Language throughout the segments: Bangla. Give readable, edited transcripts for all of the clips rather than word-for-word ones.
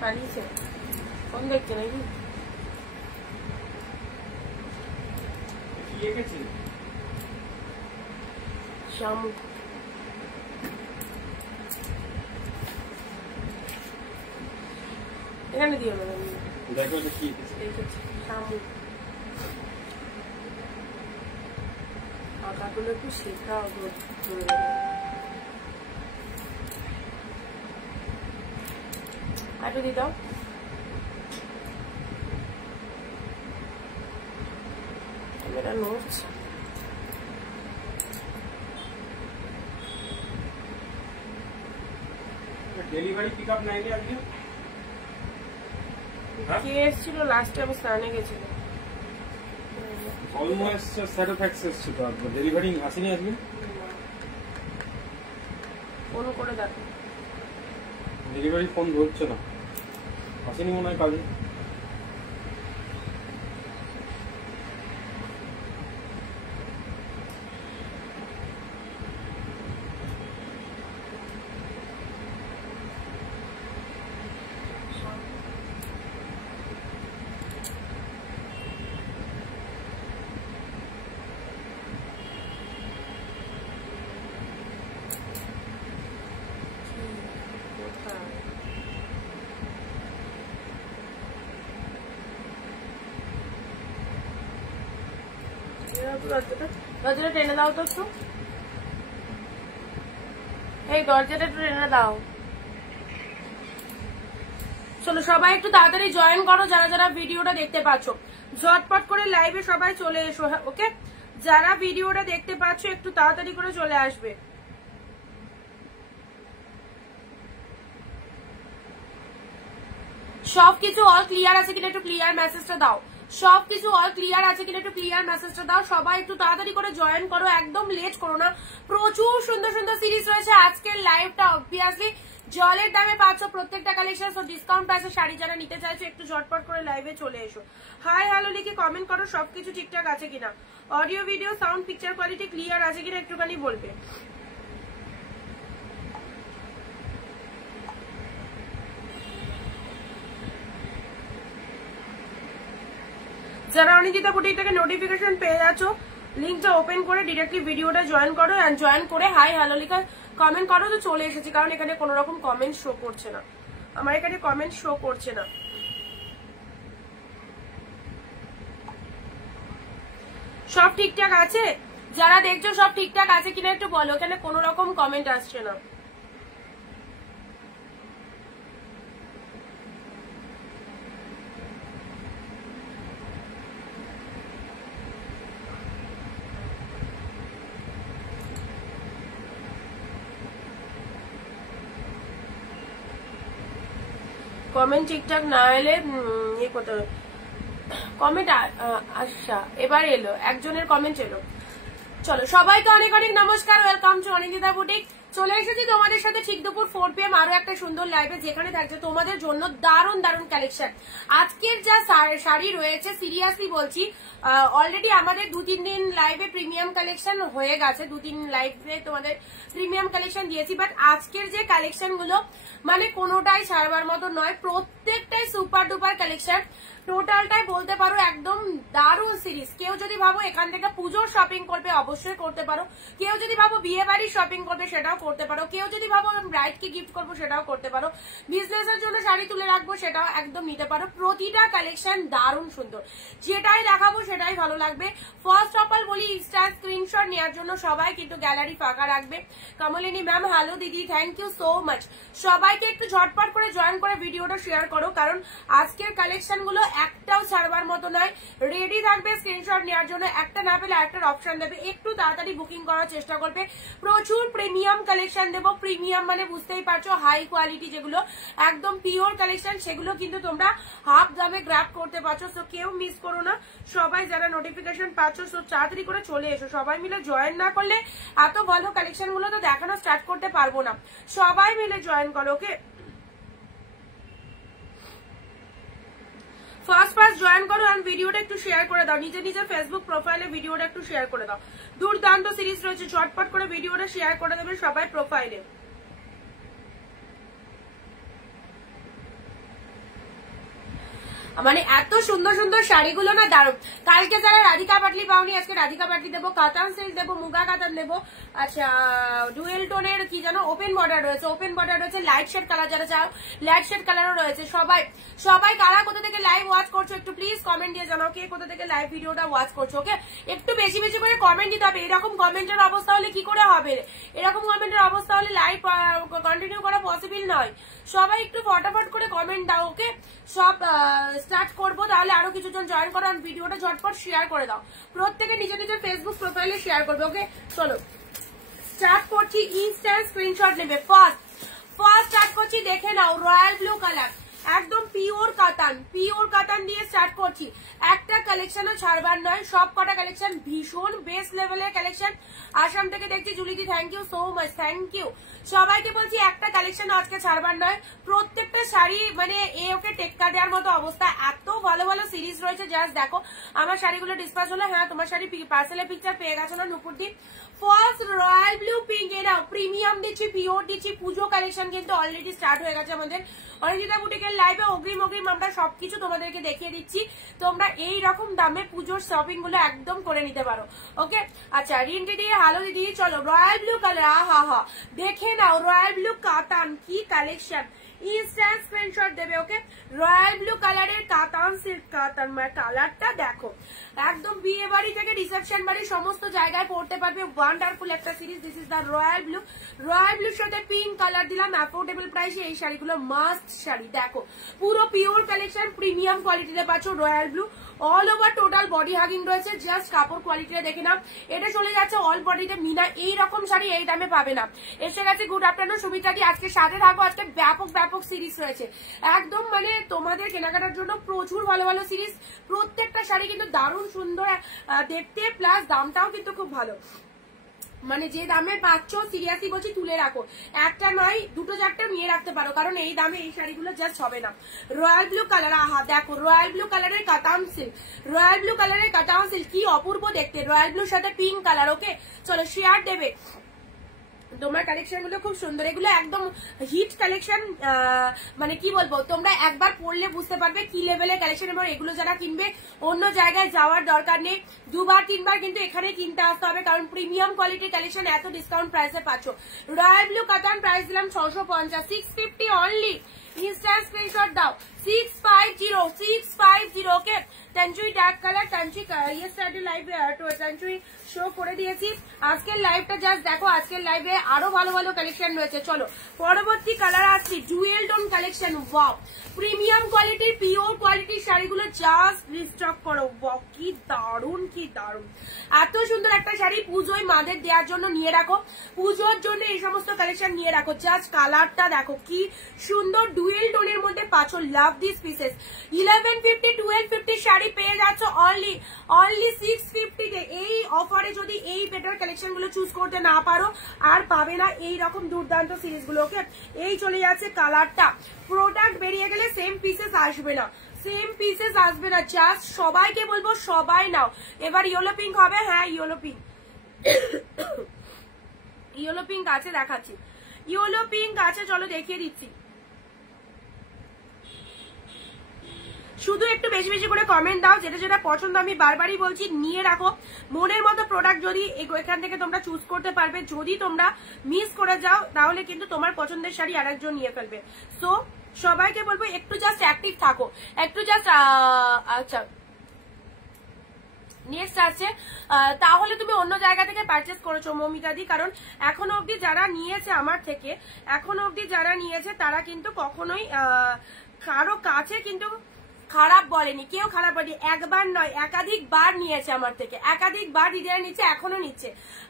পালিয়েছে, ফোন দেখছে নাকি? শামু এখানে দিয়ে দেখো কি দেখেছি। শামু আঁকাগুলো একটু শেখা একটু দিয়ে দাও। ক্যামেরা নড়ছে। ডেলিভারি পিকআপ নাইনি আজকে? কে এসেছিল লাস্টে? আমি স্নানে গেছিলাম। অলমোস্ট স্যাটিসফ্যাকশন ছিল। আপনার ডেলিভারি আসেনি আজকে? ফোন করে দেখো। ডেলিভারি ফোন ধরছে না, আসেনি মনে হয় কাজে। দরজাটা টেনে দাও তো একটু, এই দরজাটা একটু টেনে দাও। চলো সবাই একটু তাড়াতাড়ি জয়েন করো, যারা যারা ভিডিওটা দেখতে পাচ্ছ ঝটপট করে লাইভে সবাই চলে এসো। ওকে, যারা ভিডিওটা দেখতে পাচ্ছ একটু তাড়াতাড়ি করে চলে আসবে। সবকিছু অল ক্লিয়ার আছে কিনা একটু ক্লিয়ার মেসেজটা দাও। সবকিছু অল ক্লিয়ার আছে কিনা একটু ক্লিয়ার মেসেজটা দাও। সবাই একটু তাড়াতাড়ি করে জয়েন করো, একদম লেট করো না। প্রচুর সুন্দর সুন্দর সিরিজ রয়েছে আজকের লাইভটা। অবভিয়াসলি জলের দামে পাচ্ছ প্রত্যেকটা কালেকশন, তো ডিসকাউন্ট আছে। শাড়ি যারা নিতে চাইছো একটু ঝটপট করে লাইভে চলে এসো। হাই হ্যালো লিখে কমেন্ট করো সবকিছু ঠিকঠাক আছে কিনা, audio video sound picture quality clear আছে কিনা একটুখানি বলবে। যারা অনিন্দিতা বুটিক থেকে নোটিফিকেশন পেয়ে যাচ্ছ লিঙ্কটা ওপেন করে ডিরেক্টলি ভিডিওটা জয়েন করো, এন্ড জয়েন করে হাই হ্যালো লিখে কমেন্ট করো তো চলে এসেছি। কারণ এখানে কোনো রকম কমেন্ট শো করছে না, আমার এখানে কমেন্ট শো করছে না। সব ঠিকঠাক আছে? যারা দেখছো সব ঠিকঠাক আছে কিনা একটু বলো, এখানে কোনো রকম কমেন্ট আসছে না। কমেন্ট ঠিকঠাক না এলে ইয়ে করতে হবে। কমেন্ট আচ্ছা এবার এলো, একজনের কমেন্ট এলো। চলো সবাইকে অনেক অনেক নমস্কার, ওয়েলকাম টু অনিন্দিতা বুটিক। চলে এসেছি তোমাদের সাথে ঠিক দুপুর 4 PM আরো একটা সুন্দর লাইভে, যেখানে থাকছে তোমাদের জন্য দারুণ দারুণ কালেকশন। আজকের যা শাড়ি রয়েছে সিরিয়াসলি বলছি, অলরেডি আমাদের 2-3 দিন লাইভে প্রিমিয়াম কালেকশন হয়ে গেছে, 2-3 লাইভে তোমাদের প্রিমিয়াম কালেকশন দিয়েছি। বাট আজকের যে কালেকশন গুলো মানে কোনোটাই ছাড়বার মতো নয়, প্রত্যেকটাই সুপার ডুপার কালেকশন। টোটালটাই বলতে পারো একদম দারুণ সিরিজ। কেউ যদি ভাবো এখান থেকে পুজোর শপিং করবে অবশ্যই করতে পারো, কেউ যদি ভাবো বিয়ে বাড়ির শপিং করবে সেটাও করতে পারো, কেউ যদি ভাবো ব্রাইড কে গিফট করবো সেটাও করতে পারো, বিজনেসের জন্য শাড়ি তুলে রাখবো সেটাও একদম নিতে পারো। প্রতিটা কালেকশন দারুণ সুন্দর, যেটাই দেখাবো সেটাই ভালো লাগবে। ফার্স্ট অফ অল বলি ইনস্ট্যান্ট স্ক্রিনশট নেওয়ার জন্য সবাই কিন্তু গ্যালারি ফাঁকা রাখবে। কমলিনী ম্যাম হ্যালো দিদি, থ্যাংক ইউ সো মাচ। সবাইকে একটু ঝটপট করে জয়েন করে ভিডিওটা শেয়ার করো, কারণ আজকের কালেকশন গুলো একটাও ছাড়বার মতো নয়। রেডি থাকবে স্ক্রিনশট নেওয়ার জন্য, একটা না পেলে আরেকটার অপশন দেবে, একটু তাড়াতাড়ি বুকিং করার চেষ্টা করবে। প্রচুর প্রিমিয়াম কালেকশন দেবো। প্রিমিয়াম মানে বুঝতেই পারছো হাই কোয়ালিটি, যেগুলো একদম পিওর কালেকশন সেগুলো কিন্তু তোমরা হাফ দামে গ্র্যাব করতে পারছো। সো কেউ মিস করো না, সবাই যারা নোটিফিকেশন পাচ্ছ সো তাড়াতাড়ি করে চলে এসো। সবাই মিলে জয়েন না করলে এত ভালো কালেকশন গুলো তো দেখানো স্টার্ট করতে পারবো না। সবাই মিলে জয়েন করো। ওকে, ফার্স্ট জয়েন করো আর ভিডিওটা একটু শেয়ার করে দাও, নিজে নিজের ফেসবুক প্রোফাইলে ভিডিওটা একটু শেয়ার করে দাও। দুর্দান্ত সিরিজ রয়েছে, ঝটপট করে ভিডিওটা শেয়ার করে দেবে সবাই প্রোফাইলে। মানে এত সুন্দর সুন্দর শাড়িগুলো না দারুণ। কালকে যারা রাধিকা পাটলি পাওনি আজকে রাধিকা পাটলি দেবো, কাতান সিল্ক দেবো, মুগা কাতান দেবো। আচ্ছা ডুয়েল টোনের কি জানো ওপেন বর্ডার রয়েছে, ওপেন বর্ডার রয়েছে, লাইট শেড কালার যারা চাও লাইট শেড কালারও রয়েছে। সবাই সবাই কারা কোথা থেকে লাইভ ওয়াচ করছো একটু প্লিজ কমেন্ট দিয়ে জানাও কে কোথা থেকে লাইভ ভিডিওটা ওয়াচ করছো। ওকে একটু বেশি বেশি করে কমেন্ট দিতে হবে, এরকম কমেন্টের অবস্থা হলে কি করে হবে, এরকম কমেন্টের অবস্থা হলে লাইভ কন্টিনিউ করা পসিবল নয়। সবাই একটু ফটাফট করে কমেন্ট দাও। ওকে সব স্টার্ট করবো, তাহলে আরো কিছু জন জয়েন করো, ভিডিওটা ঝটপট শেয়ার করে দাও, প্রত্যেকে নিজের নিজের ফেসবুক প্রোফাইলে শেয়ার করবে। ওকে চলো স্টার্ট করছি, ইনস্ট্যান্ট স্ক্রিনশট নেবে। ফার্স্ট স্টার্ট করছি, দেখে নাও রয়্যাল ব্লু কালার, একদম পিওর কাতান দিয়ে স্টার্ট করছি। একটা কালেকশনও ছাড়বার নয়, সব কটা কালেকশন ভীষণ বেস্ট লেভেলের কালেকশন। আসাম থেকে দেখছি জুলিদি, thank you so much, thank you সবাইকে বলছি একটা কালেকশন আজকে ছাড়বার নয়, প্রত্যেকটা শাড়ি মানে ওকে টেক্কা দেওয়ার মতো অবস্থা, এত ভালো ভালো সিরিজ রয়েছে। জাস্ট দেখো আমার শাড়িগুলো ডিসপ্যাচ হলো। হ্যাঁ তোমার শাড়ি পার্সেলের পিকচার পেয়ে গেছো না নুপুরদি। ফার্স্ট রয়্যাল ব্লু পিঙ্ক, এ নাও প্রিমিয়াম দিচ্ছি, পিওর দিচ্ছি, পুজো কালেকশন কিন্তু অলরেডি স্টার্ট হয়ে গেছে আমাদের অরিজিতা বুটিকের লাইভে। অগ্রিম আমরা সবকিছু তোমাদেরকে দেখিয়ে দিচ্ছি, তোমরা এই রকম দামে পুজোর শপিং গুলো একদম করে নিতে পারো। ওকে আচ্ছা রিন দিদি হ্যালো দিদি, চলো রয়্যাল ব্লু কালার, আহা হা দেখে নাও রয়্যাল ব্লু কাতান কি কালেকশন, ইনস্ট্যান্ট স্ক্রিনশট দেবে। ওকে রয়্যাল ব্লু কালারের কাতান সিল্ক কাতান, কালারটা দেখো একদম বিয়ে বাড়ি থেকে রিসেপশন বাড়ি সমস্ত জায়গায় পড়তে পারবে, ওয়ান্ডারফুল একটা সিরিজ। দিস ইজ দা রয়্যাল ব্লুর সাথে পিঙ্ক কালার দিলাম, অ্যাফোর্ডেবল প্রাইসে এই শাড়িগুলো মাস্ট শাড়ি। দেখো পুরো পিওর কালেকশন, প্রিমিয়াম কোয়ালিটিতে পাচ্ছ royal blue, all over total body hugging রয়েছে। জাস্ট কাপড় কোয়ালিটিটা দেখে নাও, এটা চলে যাচ্ছে অল বডিতে। মিনা এইরকম শাড়ি এই দামে পাবে না। এসে গেছে গুড আফটারনুন সুমিত্রাদি, আজকে সাথে থাকো, আজকে ব্যাপক সিরিজ রয়েছে একদম, মানে তোমাদের কেনাকাটার জন্য প্রচুর ভালো ভালো সিরিজ। প্রত্যেকটা শাড়ি কিন্তু দারুণ সুন্দর দেখতে, প্লাস দামটাও কিন্তু খুব ভালো, মানে যে দামে পাচ্ছ সিরিয়াসলি বলছি তুলে রাখো, একটা নয় দুটো চারটা নিয়ে রাখতে পারো, কারণ এই দামে এই শাড়িগুলো জাস্ট হবে না। রয়্যাল ব্লু কালার, আহা দেখো রয়্যাল ব্লু কালারের কাতান সিল্ক, রয়্যাল ব্লু কালারের কাতান সিল্ক কি অপূর্ব দেখতে, রয়্যাল ব্লুর সাথে পিঙ্ক কালার। ওকে চলো শেয়ার দেবে, তোমার কালেকশন গুলো খুব সুন্দর, এগুলো একদম হিট কালেকশন। মানে কি বলবো, তোমরা একবার পড়লে বুঝতে পারবে কি লেভেলের কালেকশন, এবং এগুলো যারা কিনবে অন্য জায়গায় যাওয়ার দরকার নেই, দুবার তিনবার কিন্তু এখানে কিনতে আসতে হবে, কারণ প্রিমিয়াম কোয়ালিটির কালেকশন এত ডিসকাউন্ট প্রাইসে পাচ্ছ। রয়্যাল ব্লু কাতান প্রাইস দিলাম 650, 650 অনলি। ইনস্ট্যান্ট স্ক্রিনশট দাও 650। ওকে তানচুই ডার্ক কালার, তানচুই ইয়েস্টারডে লাইভে তানচুই শো করে দিয়েছি। আজকের লাইভটা জাস্ট দেখো, আজকের লাইভে আরো ভালো ভালো কালেকশন রয়েছে। চলো পরবর্তী কালার আসছি, dual tone collection. Wow premium কোয়ালিটির পিওর কোয়ালিটির শাড়িগুলো জাস্ট রিস্টক করো। ওয়াও কি দারুণ এত সুন্দর একটা শাড়ি পুজোয় মাদের দেওয়ার জন্য নিয়ে রাখো, পুজোর জন্য এই সমস্ত কালেকশন নিয়ে রাখো। জাস্ট কালারটা দেখো কি সুন্দর, ডুয়েল টোনের মধ্যে পাচ্ছ, লাভ দিস পিসেস। 1150 1250 শাড়ি পেয়ে যাচ্ছ অনলি 650 তে। এই অফারে যদি এই বেটার কালেকশন গুলো চুজ করতে না পারো আর পাবে না এই রকম দুর্দান্ত সিরিজ গুলো। ওকে এই চলে যাচ্ছে কালারটা, প্রোডাক্ট বেরিয়ে গেলে সেম পিসেস আসবে না, জাস্ট সবাইকে বলবো সবাই নাও। এবার ইয়েলো পিঙ্ক হবে, হ্যাঁ ইয়েলো পিঙ্ক আছে, দেখাচ্ছি ইয়েলো পিঙ্ক আছে, চলো দেখিয়ে দিচ্ছি। শুধু একটু বেশি বেশি করে কমেন্ট দাও, যেটা যেটা পছন্দ আমি বারবারই বলছি নিয়ে রাখো। মনের মতো প্রোডাক্ট যদি এখান থেকে তোমরা চুজ করতে পারবে, যদি তোমরা মিস করে যাও তাহলে কিন্তু তোমার পছন্দের শাড়ি আরেকজন নিয়ে ফেলবে। সো সবাইকে বলবো একটু জাস্ট অ্যাক্টিভ থাকো, একটু জাস্ট আচ্ছা নেক্সট আছে, তাহলে তুমি অন্য জায়গা থেকে পারচেস করেছো মমিতাদি, কারণ এখনো অবধি যারা নিয়েছে আমার থেকে, তারা কিন্তু কখনোই কারো কাছে কিন্তু খারাপ বলেনি, কেউ খারাপ বলেনি, একবার নয় একাধিকবার নিয়েছে আমার থেকে, একাধিকবার দিদিরা নিচ্ছে, এখনো নিচ্ছে।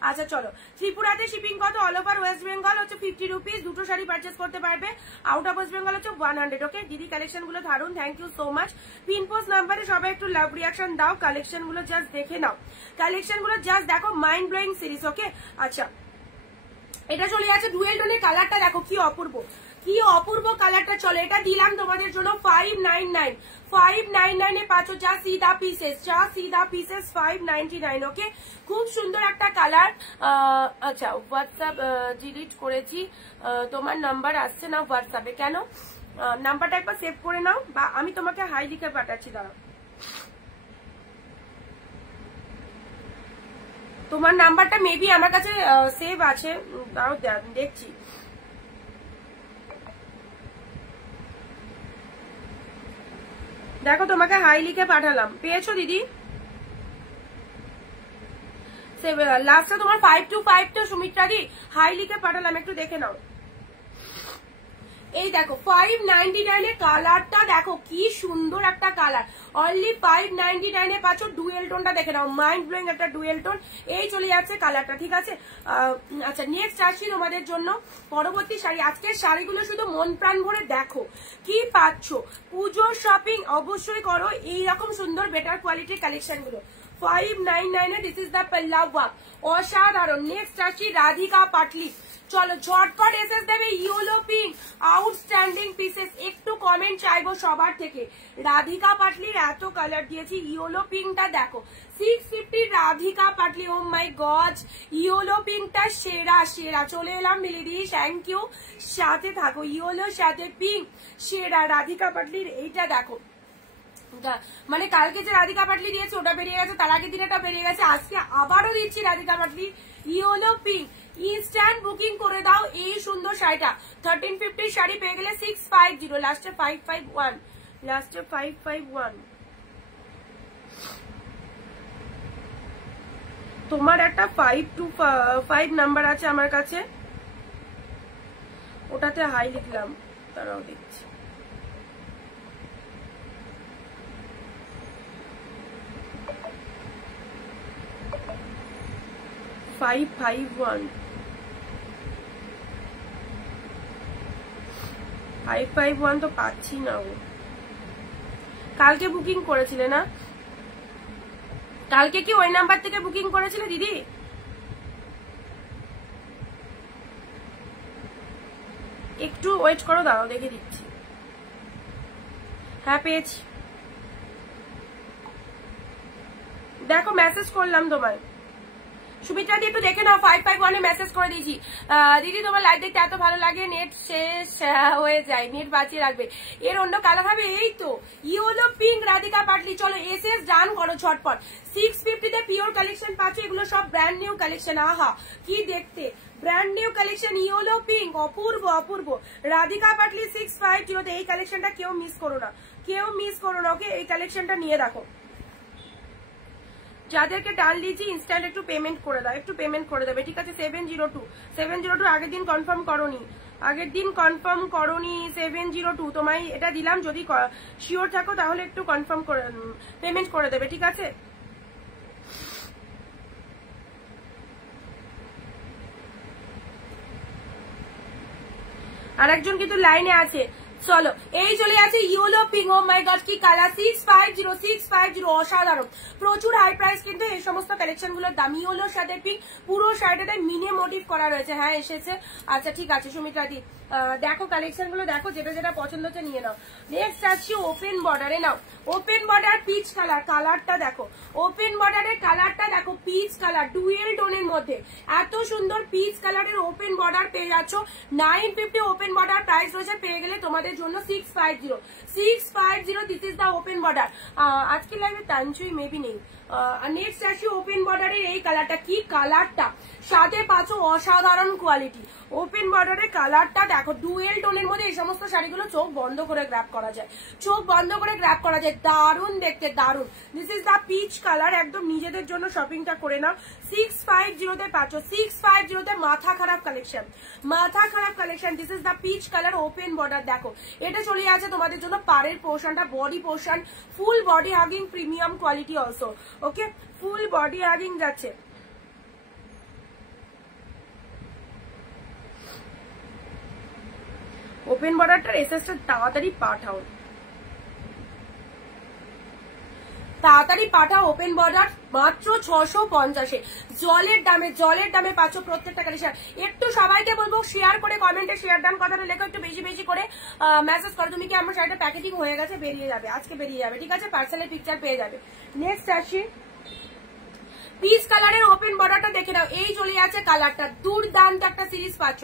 আচ্ছা চলো ত্রিপুরাতে শিপিং কত, অল ওভার ওয়েস্ট বেঙ্গল হচ্ছে 50 রুপিস, দুটো শাড়ি পারচেস করতে পারবে, আউট অফ ওয়েস্ট বেঙ্গল হচ্ছে 100। ওকে দিদি কালেকশন গুলো দারুন, থ্যাংক ইউ সো মাচ। পিনপোস্ট নাম্বারে সবাই একটু লাভ রিয়াকশন দাও, কালেকশন গুলো জাস্ট দেখে নাও, কালেকশন গুলো জাস্ট দেখো, মাইন্ড ব্লোয়িং সিরিজ। ওকে আচ্ছা এটা চলে যাচ্ছে ডুয়েল টোনের, কালারটা দেখো কি অপূর্ব কালারটা। চলো এটা দিলাম তোমাদের জন্য 599 এ পাচ্ছ, যা সিধা পিসেস 599। ওকে খুব সুন্দর একটা কালার। আচ্ছা হোয়াটসঅ্যাপ ডিলিট করেছি, তোমার নাম্বার আসছে না হোয়াটসঅ্যাপে, কেন নাম্বারটা একবার সেভ করে নাও, বা আমি তোমাকে হাই লিখে পাঠাচ্ছি, দাঁড়াও। তোমার নাম্বারটা মেবি আমার কাছে সেভ আছে, দাঁড়াও দেখছি। দেখো তোমাকে হাই লিখে পাঠালাম, পেয়েছো দিদি? লাস্টটা তোমার 525 তো সুমিত্রা দি, হাই লিখে পাঠালাম, একটু দেখে নাও। এই দেখো 599 এর কালারটা দেখো কি সুন্দর একটা কালার, অনলি 599 এ পাচ্ছ। ডুয়েল টোনটা দেখে নাও, মাইন্ড ব্লোয়িং একটা ডুয়েল টোন, এই চলে যাচ্ছে কালারটা, ঠিক আছে। আচ্ছা নেক্সট আসছি তোমাদের জন্য পরবর্তী শাড়ি। আজকের শাড়িগুলো শুধু মন প্রাণ ভরে দেখো কি পাচ্ছ। পুজোর শপিং অবশ্যই করো এইরকম সুন্দর বেটার কোয়ালিটির কালেকশন গুলো। 599 এ দিস ইজ দ্য পাল্লাভ ওয়ার্ক, অসাধারণ। নেক্সট আসছি রাধিকা পাটলি। চলো ঝটপট এসএস দেবে, ইয়েলো পিঙ্ক আউটস্ট্যান্ডিং পিসেস। একটু কমেন্ট চাইবো সবার থেকে, রাধিকা পাটলির এত কালার দিয়েছি, ইয়েলো পিঙ্কটা দেখো 650 রাধিকা পাটলি। ও মাই গড, ইয়েলো পিঙ্কটা সেরা সেরা। চলে এলাম মিলিদি, থ্যাংক ইউ, সাথে থাকো। ইয়েলোর সাথে পিঙ্ক সেরা, রাধিকা পাটলির এইটা দেখো। মানে কালকে যে রাধিকা পাটলি দিয়েছে ওটা বেরিয়ে গেছে, তার আগের দিন এটা বেরিয়ে গেছে, আজকে আবারও দিচ্ছি Radhika Patli yellow pink. Instant booking করে দাও এই সুন্দর শাড়িটা। 1350 শাড়ি পেয়ে গেলে 650, লাস্টে 551, লাস্টে 551। তোমার একটা 525 নাম্বার আছে আমার কাছে, ওটাতে হাই লিখলাম, তারাও দেখছি। ফাইভ ফাইভ ওয়ান তো পাচ্ছি না। ও কালকে বুকিং করেছিলে না? কালকে কি ওই নাম্বার থেকে বুকিং করেছিলে দিদি? একটু ওয়েট করো, দাঁড়াও দেখে দিচ্ছি। হ্যাঁ পেয়েছি, দেখো মেসেজ করলাম তোমায়। সুমিত্রা দি একটু দেখে নাও, 551 এ মেসেজ করে দিয়েছি। দিদি তোমার লাইভ দেখতে এত ভালো লাগে, নেট শেষ হয়ে যায়, নেট বাঁচিয়ে রাখবে। এর অন্য কালার হবে, এই তো ইয়েলো পিঙ্ক রাধিকা পাটলি। চলো এসএস ডান করো ঝটপট। 650 তে পিওর কালেকশন পাচ্ছ, এগুলো সব ব্র্যান্ড নিউ কালেকশন। আহা কি দেখতে, brand new collection, yellow pink, অপূর্ব অপূর্ব। রাধিকা পাটলি 650 তে এই কালেকশনটা কেউ মিস করো না, কেউ মিস করো না। ওকে এই কালেকশনটা নিয়ে রাখো। যাদেরকে ডান দিয়েছি ইনস্ট্যান্ট একটু পেমেন্ট করে দাও, একটু পেমেন্ট করে দেবে, ঠিক আছে। 702 আগের দিন কনফার্ম করোনি, আগের দিন কনফার্ম করোনি 702, তোমায় এটা দিলাম, যদি শিওর থাকো তাহলে একটু কনফার্ম করে পেমেন্ট করে দেবে, ঠিক আছে। আর একজন কিন্তু লাইনে আছে, চলো এই চলে আছে ইয়েলো পিঙ্ক। ও মাই গড কি কালার, 650 অসাধারণ। প্রচুর হাই প্রাইস কিন্তু এই সমস্ত কালেকশন গুলোর দাম। ইয়েলোর সাথে পিঙ্ক, পুরো শাড়িটাতে মিনে মোটিভ করা রয়েছে। হ্যাঁ এসেছে, আচ্ছা ঠিক আছে সুমিত্রা দি, দেখো কালেকশন গুলো দেখো, যেটা যেটা পছন্দ হচ্ছে নিয়ে নাও। নেক্সট আসছি ওপেন বর্ডারে। নাও ওপেন বর্ডার পিচ কালার, কালারটা দেখো, ওপেন বর্ডারের কালারটা দেখো, পিচ কালার ডুয়েল টোনের মধ্যে এত সুন্দর পিচ কালারের ওপেন বর্ডার পেয়ে যাচ্ছ। 950 ওপেন বর্ডার প্রাইস রয়েছে, পেয়ে গেলে তোমাদের জন্য 650 this is the open border. আজকে লাইভে তানচুই মেবি নেই। নেক্সট আসি ওপেন বর্ডারের এই কালারটা, কি কালারটা, সাথে পাচ্ছ অসাধারণ কোয়ালিটি। ওপেন বর্ডারের কালারটা দেখো, ডুয়েল টোনের মধ্যে এই সমস্ত শাড়িগুলো চোখ বন্ধ করে গ্র্যাব করা যায়, চোখ বন্ধ করে গ্র্যাব করা যায়, দারুণ দেখতে দারুণ। This is the peach colour, একদম নিজেদের জন্য শপিংটা করে নাও। 650 তে পাচ্ছ, 650 তে মাথা খারাপ কালেকশন, মাথা খারাপ collection. This is the peach colour open border দেখো, এটা চলে আছে তোমাদের জন্য পাড়ের পোর্শনটা, body portion full body hugging, premium quality also. Okay full body hugging যাচ্ছে। ওপেন বর্ডারটার এসএসটা তাড়াতাড়ি পাঠাও, তাড়াতাড়ি পাঠাও। ওপেন বর্ডার মাত্র 650 জলের দামে পাচ্ছ প্রত্যেকটা কালেকশন। একটু সবাইকে বলবো শেয়ার করে, কমেন্টে শেয়ার ডান কথাটা লেখো, একটু বেশি বেশি করে মেসেজ করো তুমি কি আমার শাড়িটা প্যাকেটিং হয়ে গেছে, বেরিয়ে যাবে, আজকে বেরিয়ে যাবে, ঠিক আছে, পার্সেলের পিকচার পেয়ে যাবে। নেক্সট আসি পিচ কালারের ওপেন বর্ডারটা দেখে নাও, এই চলে যাচ্ছে কালারটা, দুর্দান্ত একটা সিরিজ পাচ্ছ,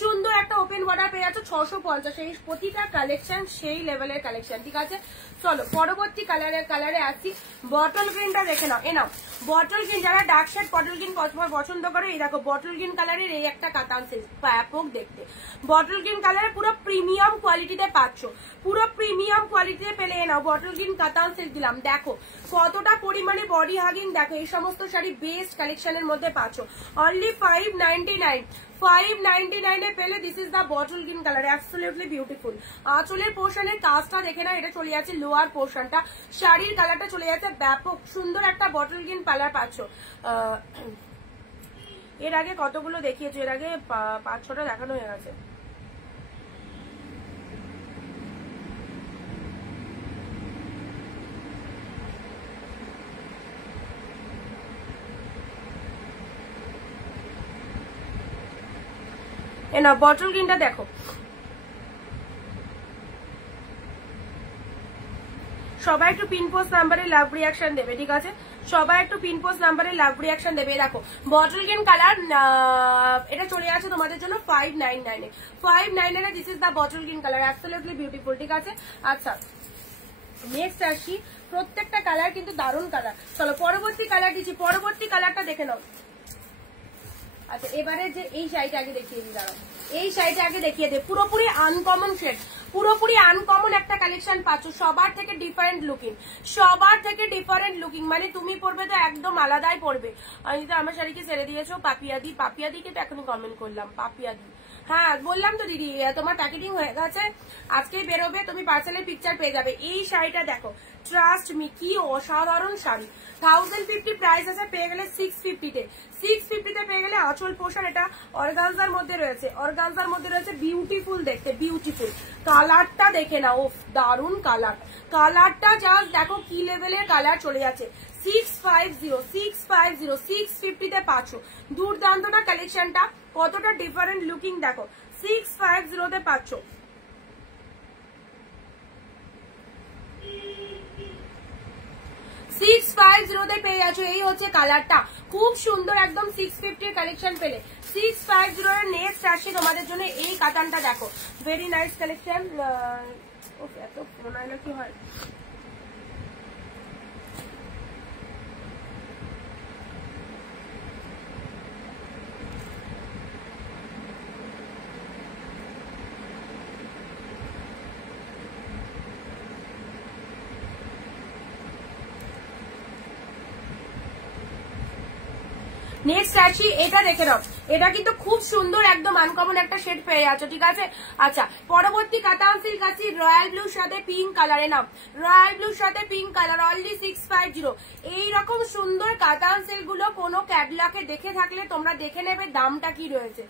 সুন্দর একটা ওপেন বর্ডার পেয়ে যাচ্ছ 650। এই প্রতিটা কালেকশন সেই লেভেলের কালেকশন, ঠিক আছে। চলো পরবর্তী কালারে আসছি, বটল গ্রিনটা দেখে নাও। এ নাও বটল গ্রিন, যারা ডার্ক শেড বটল গ্রিন পছন্দ করে, এই দেখো বটল গ্রিন কালারের এই একটা কাতান সিল্ক, ব্যাপক দেখতে বটল গ্রিন কালারে পুরো প্রিমিয়াম কোয়ালিটিতে পাচ্ছ, পুরো প্রিমিয়াম কোয়ালিটিতে পেলে এ নাও বটল গ্রিন কাতান সিল্ক দিলাম। দেখো কতটা পরিমাণে বডি হাগিং, দেখো এই সমস্ত শাড়ি বেস্ট কালেকশনের মধ্যে পাচ্ছ, অনলি 599 599 এ পেলে। This is the bottle green colour, absolutely beautiful. আঁচলের পোর্শনের কাজটা দেখে না, এটা চলে যাচ্ছে লোয়ার পোর্শনটা, শাড়ির কালারটা চলে যাচ্ছে ব্যাপক সুন্দর একটা বটল গ্রিন কালার পাচ্ছ। এর আগে কতগুলো দেখিয়েছো, এর আগে 5-6টা দেখানো হয়ে গেছে। না বটল গ্রিনটা দেখো, সবাই একটু পিন পোস্ট নাম্বারে লাভ রিয়াকশন দেবে, ঠিক আছে, সবাই একটু পিন পোস্ট নাম্বারে লাভ রিয়াকশন দেবে। দেখো বটল গ্রিন কালার, এটা চলে আছে তোমাদের জন্য 599 এ, 599 এ। This is the bottle green colour, absolutely beautiful, ঠিক আছে। আচ্ছা নেক্সট আসি, প্রত্যেকটা কালার কিন্তু দারুণ কালার। চলো পরবর্তী কালার দিচ্ছি, পরবর্তী কালারটা দেখে নাও। আচ্ছা এবারে যে এই শাড়িটা আগে দেখিয়ে দিই, দাঁড়াও এই শাড়িটা আগে দেখিয়ে দে, পুরোপুরি আনকমন শেড, পুরোপুরি আনকমন একটা কালেকশন পাচ্ছ, সবার থেকে ডিফারেন্ট লুকিং, সবার থেকে ডিফারেন্ট লুকিং, মানে তুমি পরবে তো একদম আলাদাই পরবে। আমার শাড়িকে ছেড়ে দিয়েছো পাপিয়াদি, পাপিয়াদিকে তো এখনই কমেন্ট করলাম, পাপিয়াদি, হ্যাঁ বললাম তো দিদি তোমার প্যাকেটিং হয়ে গেছে, আজকেই বেরোবে, তুমি পার্সেলের পিকচার পেয়ে যাবে। এই শাড়িটা দেখো, ট্রাস্ট মি কি অসাধারণ শাড়ি, 1050 প্রাইস আছে, পেয়ে গেলে 650 তে, 650 তে পেয়ে গেলে। আঁচল পোষণ এটা অর্গানজার মধ্যে রয়েছে, অর্গানজার মধ্যে রয়েছে, বিউটিফুল দেখতে, বিউটিফুল। কালারটা দেখে না, ও দারুন কালার, কালারটা জাস্ট দেখো কি লেভেলের কালার চলে যাচ্ছে। 650 তে পাচ্ছ, দুর্দান্ত না কালেকশনটা, কতটা ডিফারেন্ট লুকিং দেখো, 650 তে পাচ্ছ। পেয়ে যাচ্ছ, এই হচ্ছে কালারটা, খুব সুন্দর একদম 650 কালেকশন পেলে। 650 এর নেক্সট আসছে তোমাদের জন্য এই কাতানটা দেখো, ভেরি নাইস কালেকশন। এত প্রণাইলা কি হয়, নেক্সট আসি, এটা দেখে নাও, এটা কিন্তু খুব সুন্দর একদম আনকমন একটা শেড পেয়ে যাচ্ছ, ঠিক আছে। আচ্ছা পরবর্তী কাতান সিল্ক আছে রয়্যাল ব্লুর সাথে পিঙ্ক কালারে, নাম রয়্যাল ব্লুর সাথে পিঙ্ক কালার, অনলি 650। এইরকম সুন্দর কাতান সিল্ক গুলো কোনো ক্যাটলগে দেখে থাকলে তোমরা দেখে নেবে দামটা কি রয়েছে,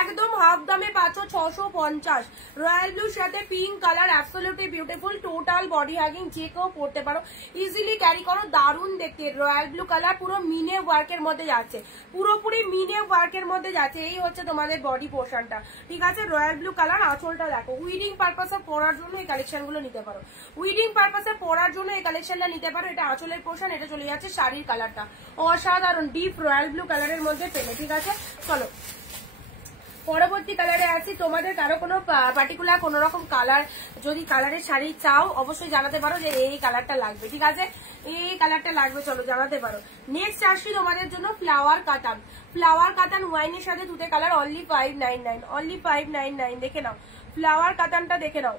একদম হাফ দামে পাচ্ছ 650। রয়্যাল ব্লুর সাথে pink colour, absolutely beautiful, total body hugging, যে কেউ পড়তে পারো, ইজিলি ক্যারি করো, দারুণ দেখতে। রয়্যাল ব্লু কালার পুরো মিনে ওয়ার্কের মধ্যে যাচ্ছে, পুরোপুরি মিনে ওয়ার্কের মধ্যে যাচ্ছে, এই হচ্ছে তোমাদের বডি পোর্শনটা, ঠিক আছে। রয়্যাল ব্লু কালার, আঁচলটা দেখো, উইডিং পারপাসে পরার জন্য এই কালেকশন গুলো নিতে পারো, উইডিং পারপাসে পরার জন্য এই কালেকশনটা নিতে পারো। এটা আঁচলের পোর্শন, এটা চলে যাচ্ছে শাড়ির কালারটা, অসাধারণ ডিপ রয়্যাল ব্লু কালারের মধ্যে পেলে, ঠিক আছে। চলো পরবর্তী কালারে আছি, তোমাদের কারো কোনো পার্টিকুলার কোন রকম কালার যদি কালারের শাড়ি চাও অবশ্যই জানাতে পারো যে এই কালারটা লাগবে, ঠিক আছে, এই কালারটা লাগবে, চলো জানাতে পারো। নেক্সট আসছি তোমাদের জন্য ফ্লাওয়ার কাতান, ফ্লাওয়ার কাতান ওয়াইনের সাথে দুটো কালার, অনলি 599, অনলি 599। দেখে নাও ফ্লাওয়ার কাতানটা, দেখে নাও,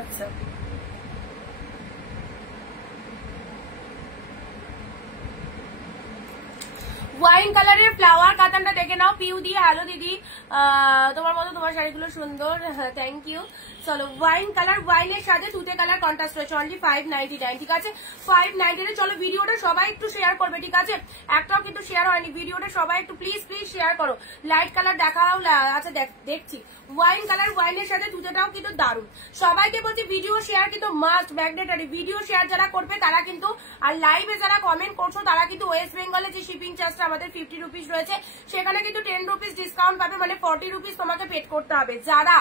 আচ্ছা ওয়াইন কালারের ফ্লাওয়ার কাতানটা দেখে নাও। পিউ দি হ্যালো দিদি, তোমার মতো তোমার শাড়িগুলো সুন্দর, থ্যাংক ইউ। চলো ওয়াইন কালার, ওয়াইনের সাথে তুতে কালার কন্ট্রাস্ট রয়েছে, অনলি 599, ঠিক আছে 599। চলো ভিডিওটা সবাই একটু শেয়ার করবে, ঠিক আছে, একটাও কিন্তু শেয়ার হয়নি ভিডিওটা, সবাই একটু প্লিজ প্লিজ শেয়ার করো। লাইট কালার দেখাও, আচ্ছা দেখছি ওয়াইন কালার, ওয়াইনের সাথে তুতেটাও কিন্তু দারুণ। সবাইকে বলছি ভিডিও শেয়ার কিন্তু মাস্ট ম্যাগনেটারি, ভিডিও শেয়ার যারা করবে তারা কিন্তু, আর লাইভে যারা কমেন্ট করছো তারা কিন্তু ওয়েস্ট বেঙ্গলে যে শিপিং চার্জটা আমাদের 50 রুপিস রয়েছে সেখানে কিন্তু 10 রুপিস ডিসকাউন্ট পাবে, মানে 40 রুপিস তোমাকে পেড করতে হবে। যারা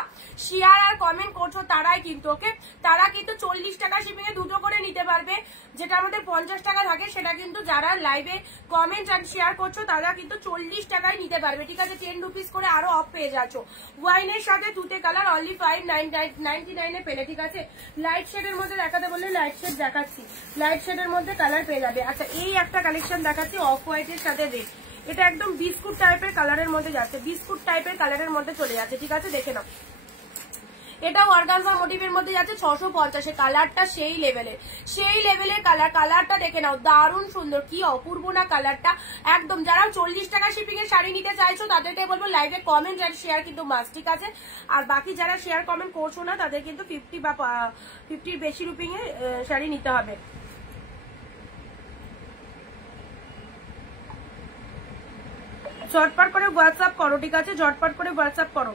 শেয়ার আর কমেন্ট করছো তারাই কিন্তু, ওকে, তারা কিন্তু 40 টাকা শিপিং এ দুটো করে নিতে পারবে, যেটা আমাদের 50 টাকা থাকে সেটা কিন্তু যারা লাইভে কমেন্ট আর শেয়ার করছো তারা কিন্তু 40 টাকায় নিতে পারবে, ঠিক আছে, 10 রুপিস করে আরো অফ পেয়ে যাচ্ছ। ওয়াইনের সাথে তুতে কালার অনলি 599 এ পেলে, ঠিক আছে। লাইট শেডের মধ্যে দেখাতে বললে লাইট শেড দেখাচ্ছি, লাইট শেডের মধ্যে কালার পেয়ে যাবে। আচ্ছা এই একটা কালেকশন দেখাচ্ছি অফ হোয়াইটের সাথে রেড, এটা একদম বিস্কুট টাইপের কালারের মধ্যে যাচ্ছে, বিস্কুট টাইপের কালারের মধ্যে চলে যাচ্ছে, ঠিক আছে, দেখে নাও। এটা অর্গানজা মোটিভের মধ্যে যাচ্ছে 650, কালারটা সেই লেভেলের কালার, কালারটা দেখে নাও, দারুণ সুন্দর, কি অপূর্ব না কালারটা একদম। যারা 40 টাকা শিপিং এর শাড়ি নিতে চাইছো তাদেরকে বলবো লাইভে কমেন্ট আর শেয়ার কিন্তু মাস্ট, ঠিক আছে। আর বাকি যারা শেয়ার কমেন্ট করছো না তাদের কিন্তু 50 বা 50 বেশি রুপিং এ শাড়ি নিতে হবে। ঝটপট করে হোয়াটসঅ্যাপ করো, ঠিক আছে, ঝটপট করে হোয়াটসঅ্যাপ করো।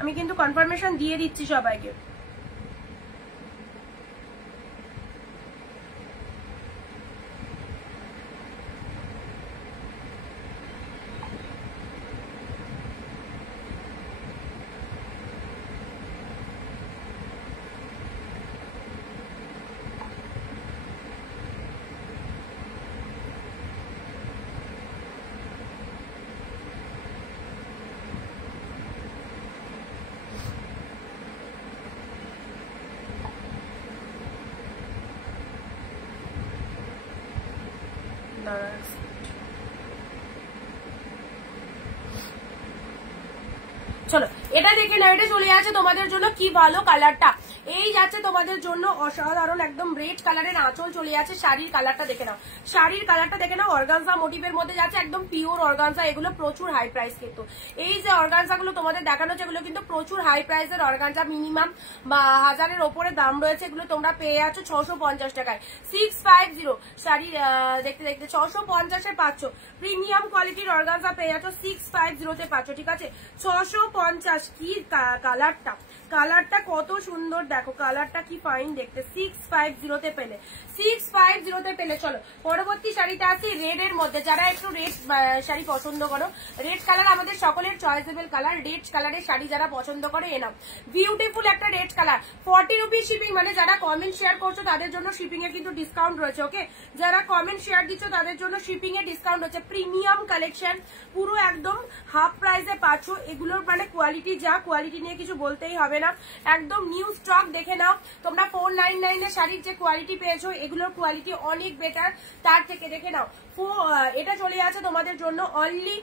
আমি কিন্তু কনফার্মেশন দিয়ে দিচ্ছি সবাইকে। চলো এটা দেখে না, এটা চলে যাচ্ছে তোমাদের জন্য কি ভালো কালারটা, এই যাচ্ছে তোমাদের জন্য অসাধারণ একদম রেড কালারের আঁচল চলে যাচ্ছে। শাড়ির কালারটা দেখে নাও, শাড়ির কালারটা দেখে নাও, অর্গানজা মোটিভের মধ্যে যাচ্ছে, একদম পিওর অর্গানজা, এগুলো প্রচুর হাই প্রাইস কিন্তু। এই যে অর্গানজা গুলো তোমাদের দেখানো হচ্ছে এগুলো কিন্তু প্রচুর হাই প্রাইসের অর্গানজা, মিনিমাম 1000-এর ওপরে দাম রয়েছে, এগুলো তোমরা পেয়ে যাচ্ছ 650 টাকায়। 650 শাড়ি দেখতে দেখতে 650-এ পাচ্ছ, প্রিমিয়াম কোয়ালিটির অর্গানজা পেয়ে যাচ্ছ 650-তে পাচ্ছ, ঠিক আছে 650। কি কালারটা, কালারটা কত সুন্দর দেখো, কালারটা কি ফাইন দেখতে, 650-তে পেলে, 650-তে পেলে। চলো পরবর্তী শাড়িটা আছে রেড এর মধ্যে, যারা একটু রেড শাড়ি পছন্দ করো, রেড কালার আমাদের সকলের চয়েসেবল কালার, রেড কালারের শাড়ি যারা পছন্দ করে এনাম, বিউটিফুল একটা রেড কালার, 40 রুপিস শিপিং, মানে যারা কমেন্ট শেয়ার করছো তাদের জন্য শিপিং এ কিন্তু ডিসকাউন্ট রয়েছে, ওকে, যারা কমেন্ট শেয়ার দিচ্ছ তাদের জন্য শিপিং এ ডিসকাউন্ট রয়েছে। প্রিমিয়াম কালেকশন, পুরো একদম হাফ প্রাইসে পাচ্ছ, এগুলোর মানে কোয়ালিটি যা, কোয়ালিটি নিয়ে কিছু বলতেই হবে না, একদম নিউ স্টক। দেখে নাও তোমরা 499 এর শাড়ির যে কোয়ালিটি পেয়েছো এগুলোর কোয়ালিটি অনেক বেটার তার থেকে, দেখে নাও। এটা চলে যাচ্ছে তোমাদের জন্য অনলি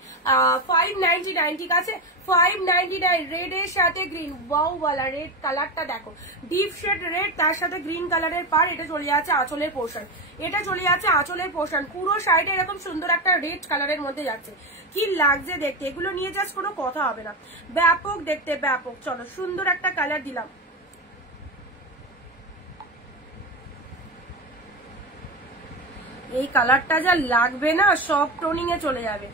599, ঠিক আছে 599। রেড এর সাথে গ্রিন, ওয়াও ওয়ালা রেড কালারটা দেখো, ডিপ শেড রেড তার সাথে গ্রিন কালারের পার, এটা চলে যাচ্ছে আঁচলের পোর্শন, এটা চলে যাচ্ছে আঁচলের পোর্শন, পুরো শাড়িটা এরকম সুন্দর একটা রেড কালারের মধ্যে যাচ্ছে, কি লাগছে দেখতে, এগুলো নিয়ে জাস্ট কোনো কথা হবে না, ব্যাপক দেখতে ব্যাপক। চলো সুন্দর একটা কালার দিলাম, এই কালারটা যা লাগবে না সব টোনিং এ চলে যাবে,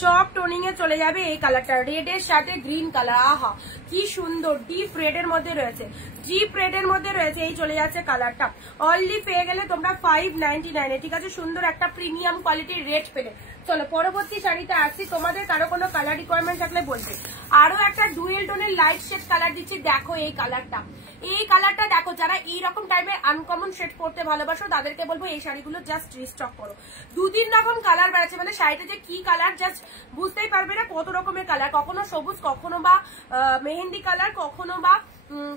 সব টোনিং এ চলে যাবে এই কালারটা, রেড এর সাথে গ্রিন কালার, আহা কি সুন্দর, ডিপ রেড এর মধ্যে রয়েছে, ডিপ রেড এর মধ্যে রয়েছে, এই চলে যাচ্ছে কালারটা, অনলি পেয়ে গেলে তোমরা 599 এ, ঠিক আছে, সুন্দর একটা প্রিমিয়াম কোয়ালিটির রেড পেলে। চলো পরবর্তী শাড়িতে আসছি, তোমাদের কারো কোনো কালার রিকোয়ারমেন্ট থাকলে বলবে। আরো একটা ডুয়েল টোনের লাইট শেড কালার দিচ্ছি, দেখো এই কালারটা, এই কালারটা দেখো, যারা এইরকম টাইপের আনকমন শেড পড়তে ভালোবাসো তাদেরকে বলবো এই শাড়িগুলো জাস্ট রিস্টক করো। 2-3 রকম কালার বেড়াচ্ছে, মানে শাড়িটা যে কি কালার জাস্ট বুঝতেই পারবে না, কত রকমের কালার, কখনো সবুজ, কখনো বা মেহেন্দি কালার, কখনো বা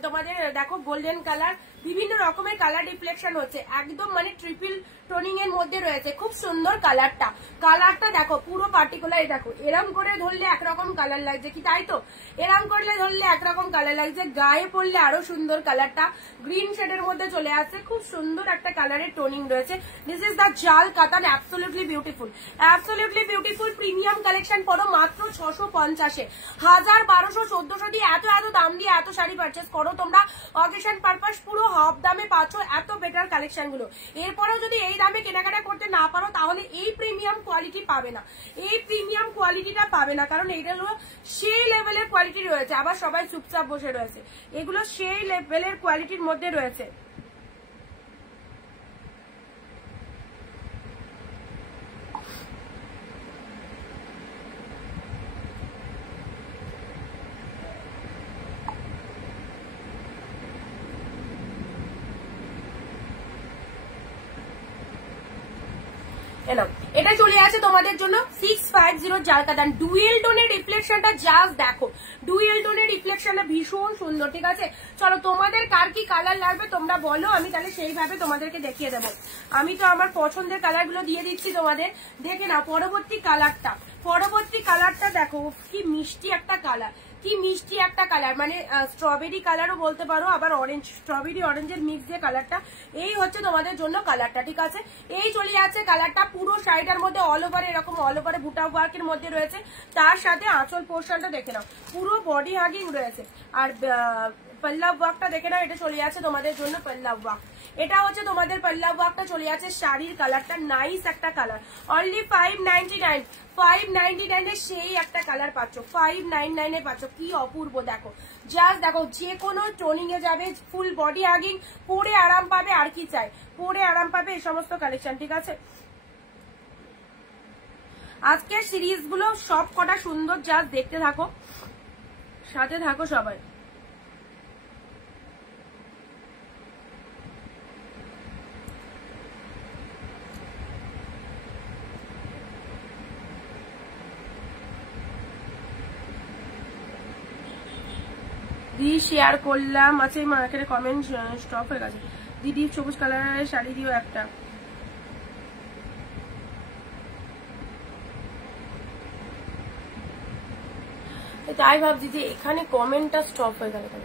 তোমাদের দেখো গোল্ডেন কালার, বিভিন্ন রকমের কালার রিফ্লেকশন হচ্ছে, একদম মানে ট্রিপল টোনিং এর মধ্যে রয়েছে, খুব সুন্দর কালারটা। কালারটা দেখো পুরো পার্টিকুলার, দেখো এরম করে ধরলে একরকম কালার লাগছে কি, তাই তো? এরম করলে ধরলে একরকম কালার লাগছে, গায়ে পড়লে আরো সুন্দর কালারটা গ্রিন শেডের মধ্যে চলে আসছে, খুব সুন্দর একটা কালারের টোনিং রয়েছে। দিস ইজ দ্য জাল কাতান, absolutely beautiful, absolutely beautiful premium collection পড়ো মাত্র 650-এ। 1000, 1200, 1400 দিয়ে এত এত দাম দিয়ে এত শাড়ি পারচেস করো তোমরা, অকেশন পারপাস পুরো হাফ দামে পাচ্ছ এত বেটার কালেকশন গুলো। এরপরেও যদি এই দামে কেনাকাটা করতে না পারো তাহলে এই প্রিমিয়াম কোয়ালিটি পাবে না, এই প্রিমিয়াম কোয়ালিটিটা পাবে না, কারণ এইটা হলো সেই লেভেলের কোয়ালিটি রয়েছে। আবার সবাই চুপচাপ বসে রয়েছে, এগুলো সেই লেভেলের কোয়ালিটির মধ্যে রয়েছে। এটা চলে আসে তোমাদের জন্য 650 জাল কাতান, ডুয়েল টোনের রিফ্লেকশনটা জাস্ট দেখো, ডুয়েল টোনের রিফ্লেকশনটা ভীষণ সুন্দর। ঠিক আছে, চলো তোমাদের কার কি কালার লাগবে তোমরা বলো, আমি তাহলে সেইভাবে তোমাদেরকে দেখিয়ে দেবো। আমি তো আমার পছন্দের কালার গুলো দিয়ে দিচ্ছি তোমাদের, দেখে না। পরবর্তী কালারটা দেখো, কি মিষ্টি একটা কালার, কি মিষ্টি একটা কালার, মানে স্ট্রবেরি কালারও বলতে পারো, আবার অরেঞ্জ, স্ট্রবেরি অরেঞ্জের মিক্স যে কালারটা, এই হচ্ছে তোমাদের জন্য কালারটা। ঠিক আছে, এই চলে যাচ্ছে কালারটা, পুরো শাড়িটার মধ্যে অল ওভার এরকম অল ওভারে বুটা ওয়ার্কের মধ্যে রয়েছে, তার সাথে আঁচল পোর্শনটা দেখে নাও পুরো বডি হাগিং রয়েছে, আর পল্লাভ ওয়ার্কটা দেখে নাও, এটা চলে যাচ্ছে তোমাদের জন্য পল্লাভ ওয়ার্ক। এটা হচ্ছে তোমাদের পল্লাভ ওয়ার্কটা চলে যাচ্ছে, শাড়ির কালারটা নাইস একটা কালার, অনলি 599, 599 এর সেই একটা কালার পাচ্ছ, 599 এ পাচ্ছ, কি অপূর্ব। দেখো জাস্ট দেখো, যে কোনো টোনিং এ যাবে, ফুল বডি হাগিং, পরে আরাম পাবে, আর কি চাই, পরে আরাম পাবে, এই সমস্ত কালেকশন। ঠিক আছে, আজকের সিরিজ গুলো সব কটা সুন্দর, জাস্ট দেখতে থাকো, সাথে থাকো সবাই। দিদি শেয়ার করলাম, আচ্ছা এই মার্কেটে কমেন্ট স্টপ হয়ে গেছে। দিদি সবুজ কালারের শাড়ি দিও একটা। তাই ভাবছি যে এখানে কমেন্টটা স্টপ হয়ে গেল কেন।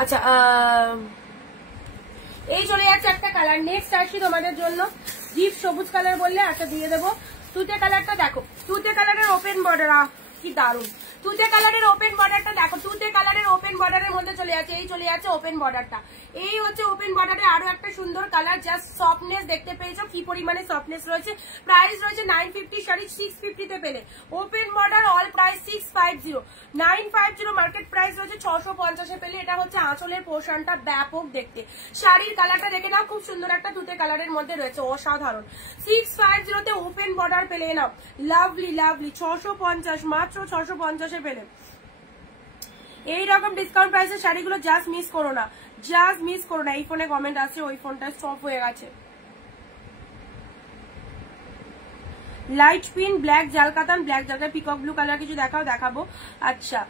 আচ্ছা এই চলে যাচ্ছে একটা কালার, নেক্সট আসছি তোমাদের জন্য ডিপ সবুজ কালার বললে আচ্ছা দিয়ে দেবো। তুতে কালারটা দেখো, তুতে কালারের ওপেন বর্ডার, কি দারুন। তুতে কালারের ওপেন বর্ডারটা দেখো, তুতে কালারের ওপেন বর্ডারের মধ্যে চলে যাচ্ছে, এই চলে যাচ্ছে ওপেন বর্ডারটা, এই হচ্ছে ওপেন বর্ডারে আরো একটা সুন্দর কালার, জাস্ট সফটনেস দেখতে পেয়েছো কি পরিমাণে সফটনেস রয়েছে। প্রাইস রয়েছে 950, শাড়ি 650 তে পেলে, open border all price 650, 950 market price রয়েছে 650 এ পেলে। এটা হচ্ছে আঁচলের পোর্শনটা, ব্যাপক দেখতে, শাড়ির কালারটা দেখে নাও, খুব সুন্দর একটা তুতে কালারের মধ্যে রয়েছে, অসাধারণ। 650 তে ওপেন বর্ডার পেলে নাও, লাভলি লাভলি, 650, মাত্র 650 এ পেলে। এইরকম ডিসকাউন্ট প্রাইসের শাড়িগুলো জাস্ট মিস করো না, জাস্ট মিস করো না। এই ফোনে কমেন্ট আছে, ওই ফোনটা স্টপ হয়ে গেছে। লাইট পিন, ব্ল্যাক জাল কাতান, ব্ল্যাক জালকা, পিকক ব্লু কালার কিছু দেখাও, দেখাবো। আচ্ছা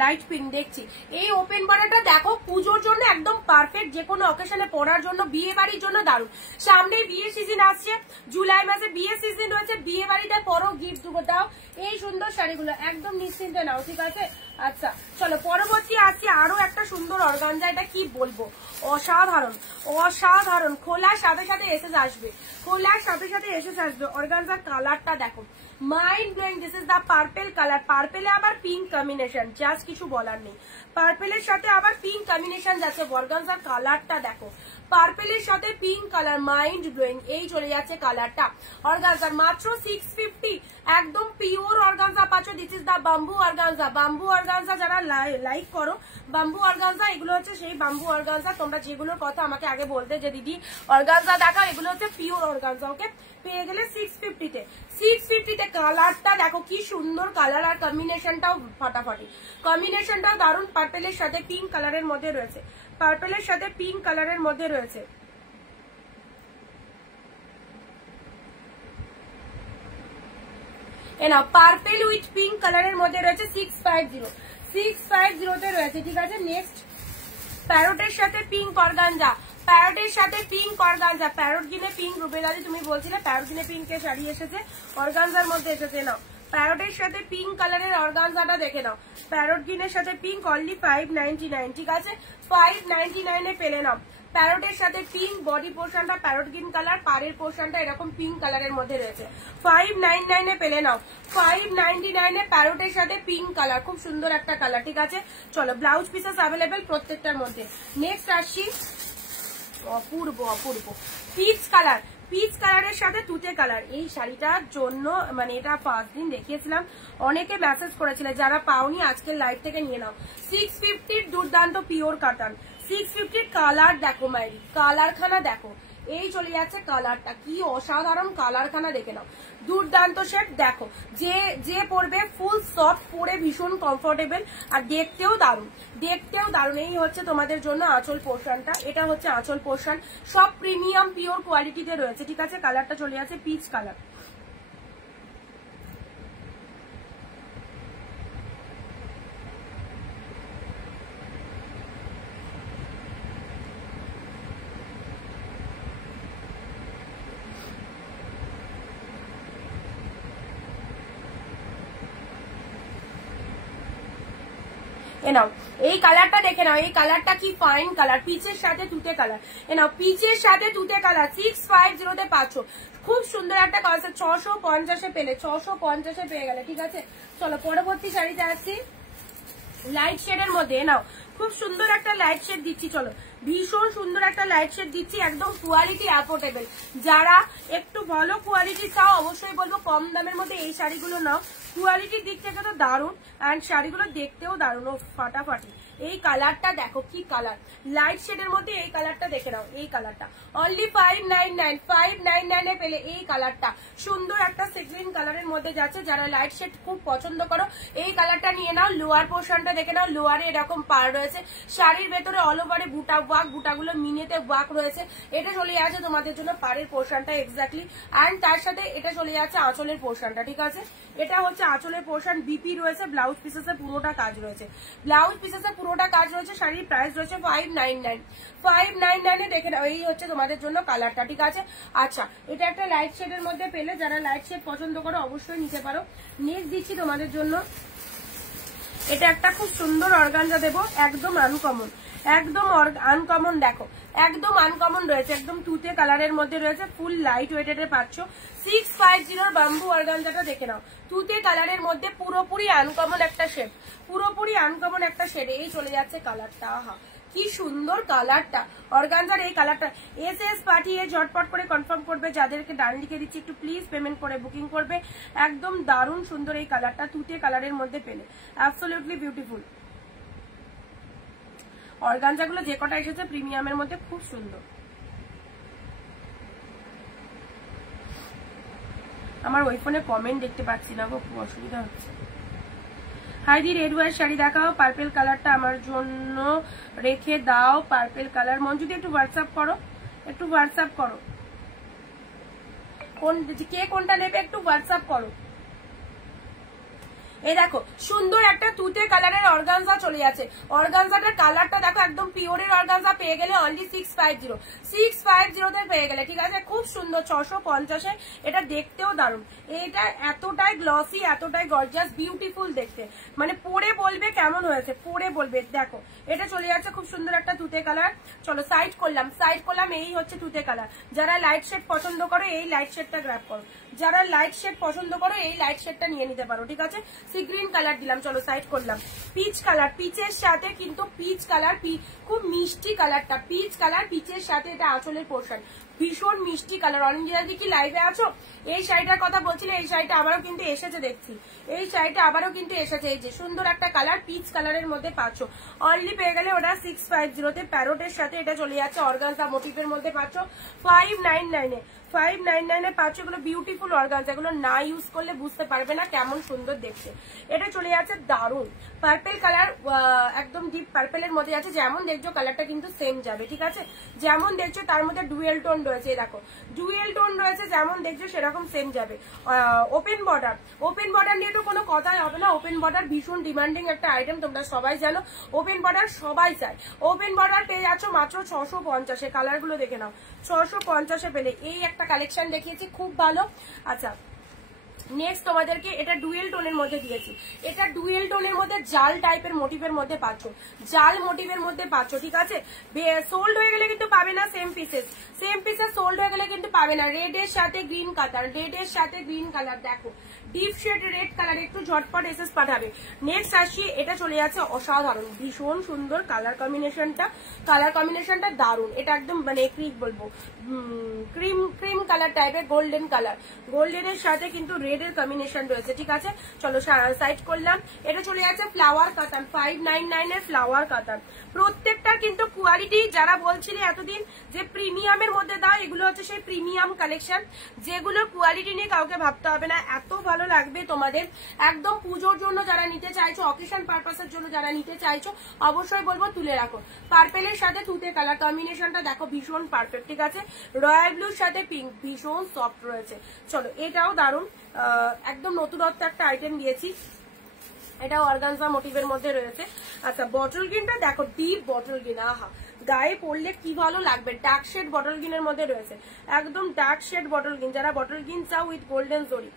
লাইট পিন দেখছি, এই ওপেন বর্ডারটা দেখো, পুজোর জন্য একদম পারফেক্ট, যে কোনো অকেশনে পরার জন্য, বিয়ে বাড়ির জন্য দারুণ। সামনে বিয়ে সিজন আসছে, জুলাই মাসে বিয়ে সিজন রয়েছে, বিয়ে বাড়িতে পরো, গিফট দাও এই সুন্দর শাড়িগুলো, একদম নিশ্চিন্তে নাও। ঠিক আছে, আচ্ছা চলো পরবর্তী আসছি আরো একটা সুন্দর অর্গানজা, এটা কি বলবো, অসাধারণ অসাধারণ। খোলার সাথে সাথে এসে আসবে, খোলার সাথে সাথে এসে আসবে। অর্গানজার কালারটা দেখো, mind blowing. This is the purple colour, পার্পেলে আবার পিঙ্ক কম্বিনেশন, জাস্ট কিছু বলার নেই। পার্পেলের সাথে আবার পিঙ্ক কম্বিনেশন যাচ্ছে, অর্গানজার কালারটা দেখো, পার্পেলের সাথে পিঙ্ক কালার, মাইন্ড ব্লোয়িং। এই চলে যাচ্ছে কালারটা অর্গানজার, মাত্র 650, একদম পিওর অর্গানজা পাচ্ছ। This is the bamboo organza, bamboo organza যারা লাইক করো, বাম্বু অর্গানজা, এগুলো হচ্ছে সেই বাম্বু অর্গানজা, তোমরা যেগুলোর কথা আমাকে আগে বলতে যে দিদি অর্গানজা দেখাও, এগুলো হচ্ছে পিওর অর্গানজা। ওকে, পেয়ে গেলে 650 তে। 650 তে কালারটা দেখো, কি সুন্দর কালার, আর কম্বিনেশনটাও ফাটাফাটি, কম্বিনেশনটাও দারুণ। পার্পেলের সাথে পিঙ্ক কালারের মধ্যে রয়েছে, পার্পেলের সাথে পিঙ্ক কালারের মধ্যে রয়েছে। এ নাও পার্পেল উইথ পিঙ্ক কালারের মধ্যে রয়েছে 650 তে রয়েছে, ঠিক আছে। নেক্সট প্যারোটের সাথে পিঙ্ক অর্গানজা, প্যারোটের সাথে পিঙ্ক অর্গানজা, প্যারোট গিনে পিঙ্ক। রুবেলাদি তুমি বলছিলে প্যারোট গিনে পিঙ্কের শাড়ি এসেছে, অর্গানজার মধ্যে এসেছে। নাও প্যারোটের সাথে পিঙ্ক কালারের অর্গানজাটা দেখে নাও, প্যারোট গিনের সাথে পিঙ্ক, অনলি 599, ঠিক আছে। 599 এ পেলে নাও। প্যারোটের সাথে পিঙ্ক, বডি পোর্শনটা প্যারোট গ্রিন কালার, পাড়ের পোর্শনটা এরকম পিঙ্ক কালারের মধ্যে রয়েছে। 599 এ পেলে নাও। 599 এ প্যারোটের সাথে পিঙ্ক কালার, খুব সুন্দর একটা কালার, ঠিক আছে। চলো ব্লাউজ পিসেস অ্যাভেলেবেল প্রত্যেকটার মধ্যে। নেক্সট আসছি অপূর্ব অপূর্ব পিচ কালার, পিচ কালারের সাথে তুতে কালার। এই শাড়িটার জন্য মানে এটা ফার্স্ট দিন দেখিয়েছিলাম, অনেকে মেসেজ করেছিল, যারা পাওনি আজকের লাইভ থেকে নিয়ে নাও। 650 দুর্দান্ত পিওর কাটান, 650 কালার দেখো মাইরি, কালারখানা দেখো, এই চলে যাচ্ছে কালারটা, কি অসাধারণ কালারখানা দেখে নাও, দুর্দান্ত শেড দেখো। যে পরবে ফুল সফট, পরে ভীষণ কমফোর্টেবল, আর দেখতেও দারুণ, দেখতেও দারুণ। এই হচ্ছে তোমাদের জন্য আঁচল পোর্শনটা, এটা হচ্ছে আঁচল পোর্শন, সব প্রিমিয়াম পিওর কোয়ালিটিতে রয়েছে, ঠিক আছে। কালারটা চলে যাচ্ছে পিচ কালার। এ নাও এই কালারটা দেখে নাও, এই কালারটা কি ফাইন কালার, পিচের সাথে তুতে কালার। এ নাও পিচের সাথে তুতে কালার, 650 তে পাচ্ছ, খুব সুন্দর একটা কনসেপ্ট। 650 পেলে, 650 পেয়ে গেলে, ঠিক আছে। চলো পরবর্তী শাড়িতে আসছি লাইট শেডের মধ্যে। নাও খুব সুন্দর একটা লাইট শেড দিচ্ছি, চলো ভীষণ সুন্দর একটা লাইট শেড দিচ্ছি, একদম কোয়ালিটি অ্যাফোর্ডেবল। যারা একটু ভালো কোয়ালিটি চাও অবশ্যই বলবো কম দামের মধ্যে এই শাড়িগুলো নাও, কোয়ালিটির দিক থেকে তো দারুণ, অ্যান্ড শাড়িগুলো দেখতেও দারুণ, ও ফাটাফাটি। এই কালারটা দেখো কি কালার, লাইট শেডের মধ্যে এই কালারটা দেখে নাও, এই কালারটা অনলি 599 এ পেলে এই কালারটা, সুন্দর একটা সিগ্রিন কালারের মধ্যে যাচ্ছে। যারা লাইট শেড খুব পছন্দ করো এই কালারটা নিয়ে নাও। লোয়ার পোর্শনটা দেখে নাও, লোয়ারে এরকম পার রয়েছে, শাড়ির ভেতরে অল ওভারে বুটা ওয়ার্ক, বুটাগুলো মিনেতে ওয়ার্ক রয়েছে। এটা চলে যাচ্ছে তোমাদের জন্য পাড়ের পোর্শনটা এক্স্যাক্টলি, অ্যান্ড তার সাথে এটা চলে যাচ্ছে আঁচলের পোর্শনটা, ঠিক আছে। এটা হচ্ছে আঁচলের পোর্শন, বিপি রয়েছে, ব্লাউজ পিসেসে পুরোটা কাজ রয়েছে, ব্লাউজ পিসেসে পুরোটা কাজ রয়েছে। শাড়ির প্রাইস রয়েছে 599 এ দেখে নাও। এই হচ্ছে তোমাদের জন্য কালারটা, ঠিক আছে। আচ্ছা এটা একটা লাইট শেডের মধ্যে পেলে, যারা লাইট শেড পছন্দ করো অবশ্যই নিতে পারো। নেক্সট দিচ্ছি তোমাদের জন্য, এটা একটা খুব সুন্দর অর্গানজা দেবো, একদম আনকমন, একদম আনকমন, দেখো একদম আনকমন রয়েছে, একদম তুতে কালারের মধ্যে রয়েছে, ফুল লাইট ওয়েটেড এ পাচ্ছ। 650 বাম্বু অর্গানজাটা দেখে নাও, তুতে কালারের মধ্যে পুরোপুরি আনকমন একটা শেড, পুরোপুরি আনকমন একটা শেড। এই চলে যাচ্ছে কালারটা, আহা কি সুন্দর কালারটা, অর্গানজার এই কালারটা। এসএস পাঠিয়ে ঝটপট করে কনফার্ম করবে, যাদেরকে ডান দিকে দিচ্ছি একটু প্লিজ পেমেন্ট করে বুকিং করবে। একদম দারুণ সুন্দর এই কালারটা, তুতে কালারের মধ্যে পেলে, অ্যাবসলিউটলি বিউটিফুল। অর্গানজাগুলো যে কটা এসেছে প্রিমিয়ামের মধ্যে খুব সুন্দর। আমার ওই ফোনে কমেন্ট দেখতে পাচ্ছি না গো, খুব অসুবিধা হচ্ছে। হাইদি রেড ওয়ার শাড়ি দেখাও, পার্পেল কালারটা আমার জন্য রেখে দাও, পার্পেল কালার। মন যদি একটু হোয়াটসঅ্যাপ করো, একটু হোয়াটসঅ্যাপ করো, কে কোনটা নেবে একটু হোয়াটসঅ্যাপ করো। এই দেখো সুন্দর একটা তুতে কালারের অর্গানজা চলে যাচ্ছে, অর্গানজাটার কালারটা দেখো, একদম পিওরের অর্গানজা পেয়ে গেলে অনলি 650 তে পেয়ে গেলে, ঠিক আছে। খুব সুন্দর 650 এটা দেখতেও দারুণ, এটা এতটাই গ্লসি, এতটাই গর্জিয়াস, বিউটিফুল দেখতে, মানে পরে বলবে কেমন হয়েছে, পরে বলবে। দেখো এটা চলে যাচ্ছে খুব সুন্দর একটা তুতে কালার। চলো সাইড করলাম, সাইড করলাম, এই হচ্ছে তুতে কালার। যারা লাইট শেড পছন্দ করো এই লাইট শেডটা গ্র্যাব করো, যারা লাইট শেড পছন্দ করো এই লাইট শেডটা নিয়ে নিতে পারো, ঠিক আছে। সি গ্রিন কালার দিলাম, চলো সাইড করলাম। পিচ কালার, পিচের সাথে কিন্তু পিচ কালার, খুব মিষ্টি কালারটা, পিচ কালার পিচের সাথে, এটা আঁচলের পোর্শন, ভীষণ মিষ্টি কালার। অনিন্দিতা দি কি লাইভে আছো? এই শাড়িটার কথা বলছিলে, এই শাড়িটা আবারও কিন্তু এসেছে দেখছি, এই শাড়িটা আবারও কিন্তু এসেছে। এই যে সুন্দর একটা কালার পিচ কালারের মধ্যে পাচ্ছ, অনলি পেয়ে গেলে ওটা 650 তে। প্যারোটের সাথে এটা চলে যাচ্ছে অর্গানজা মোটিভের মধ্যে পাচ্ছ 599 এ, 599 এ পাচ্ছ। এগুলো বিউটিফুল অর্গানজা, এগুলো না ইউজ করলে বুঝতে পারবে না কেমন সুন্দর দেখছে। এটা চলে যাচ্ছে দারুণ পার্পেল কালার, একদম ডিপ পার্পেলের মধ্যে আছে, যেমন দেখছো কালারটা কিন্তু সেম যাবে, ঠিক আছে। যেমন দেখছো তার মধ্যে ডুয়েল টোন রয়েছে, দেখো ডুয়েল টোন রয়েছে, যেমন দেখছো সেরকম সেম যাবে। ওপেন বর্ডার নিয়ে তো কোনো কথাই হবে না। ওপেন বর্ডার ভীষণ ডিমান্ডিং একটা আইটেম, তোমরা সবাই জানো ওপেন বর্ডার সবাই চায়। ওপেন বর্ডার পেয়ে যাচ্ছ মাত্র 650-এ। কালার গুলো দেখে নাও, 650-এ পেলে। এই একটা কালেকশন দেখিয়েছি, খুব ভালো। আচ্ছা নেক্সট তোমাদেরকে এটা ডুয়েল টোনের মধ্যে দিয়েছি। এটা ডুয়েল টোনের মধ্যে জাল টাইপের মোটিভের মধ্যে পাচ্ছ, জাল মোটিভের মধ্যে পাচ্ছ, ঠিক আছে। সোল্ড হয়ে গেলে কিন্তু পাবে না সেম পিসেস সোল্ড হয়ে গেলে কিন্তু পাবে না। রেড এর সাথে গ্রিন কালার, রেড এর সাথে গ্রিন কালার, দেখো ডিপ শেড রেড কালার, একটু ঝটপট এসএস পাঠাবে। নেক্সট আসি, এটা চলে যাচ্ছে অসাধারণ, ভীষণ সুন্দর কালার কম্বিনেশনটা দারুণ। এটা একদম মানে কি বলবো, ক্রিম কালার টাইপের, গোল্ডেনের সাথে কিন্তু রেড এর কম্বিনেশন রয়েছে, ঠিক আছে। চলো সাইড করলাম। এটা চলে যাচ্ছে ফ্লাওয়ার কাতান, 599 এর ফ্লাওয়ার কাতান। প্রত্যেকটার কিন্তু কোয়ালিটি, যারা বলছিলে এতদিন যে প্রিমিয়ামের মধ্যে দাও, এগুলো হচ্ছে সেই প্রিমিয়াম কালেকশন, যেগুলো কোয়ালিটি নিয়ে কাউকে ভাবতে হবে না, এত ভালো লাগবে তোমাদের। একদম পুজোর জন্য যারা নিতে চাইছো, অকেশন পারপাসের জন্য যারা নিতে চাইছো, অবশ্যই বলবো তুলে রাখো। পার্পেলের সাথে তুতে কালার কম্বিনেশনটা দেখো ভীষণ পারফেক্ট, ঠিক আছে। রয়্যাল ব্লুর সাথে পিঙ্ক, ভীষণ সফট রয়েছে। চলো এটাও দারুণ, একদম নতুনত্ব একটা আইটেম দিয়েছি। এটা অর্গানজা মোটিভের মধ্যে রয়েছে। আচ্ছা বটল গ্রিনটা দেখো, ডিপ বটল গ্রিন, আহা গায়ে পড়লে কি ভালো লাগবে। ডার্ক শেড বটল গ্রিনের মধ্যে রয়েছে, একদম ডার্ক শেড বটল গ্রিন। যারা বটল গ্রিন চাও উইথ গোল্ডেন জরি,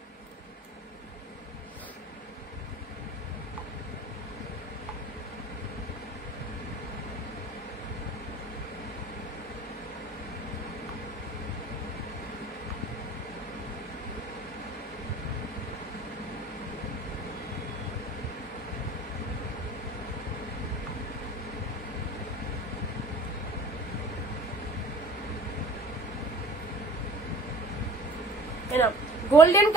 গোল্ডেন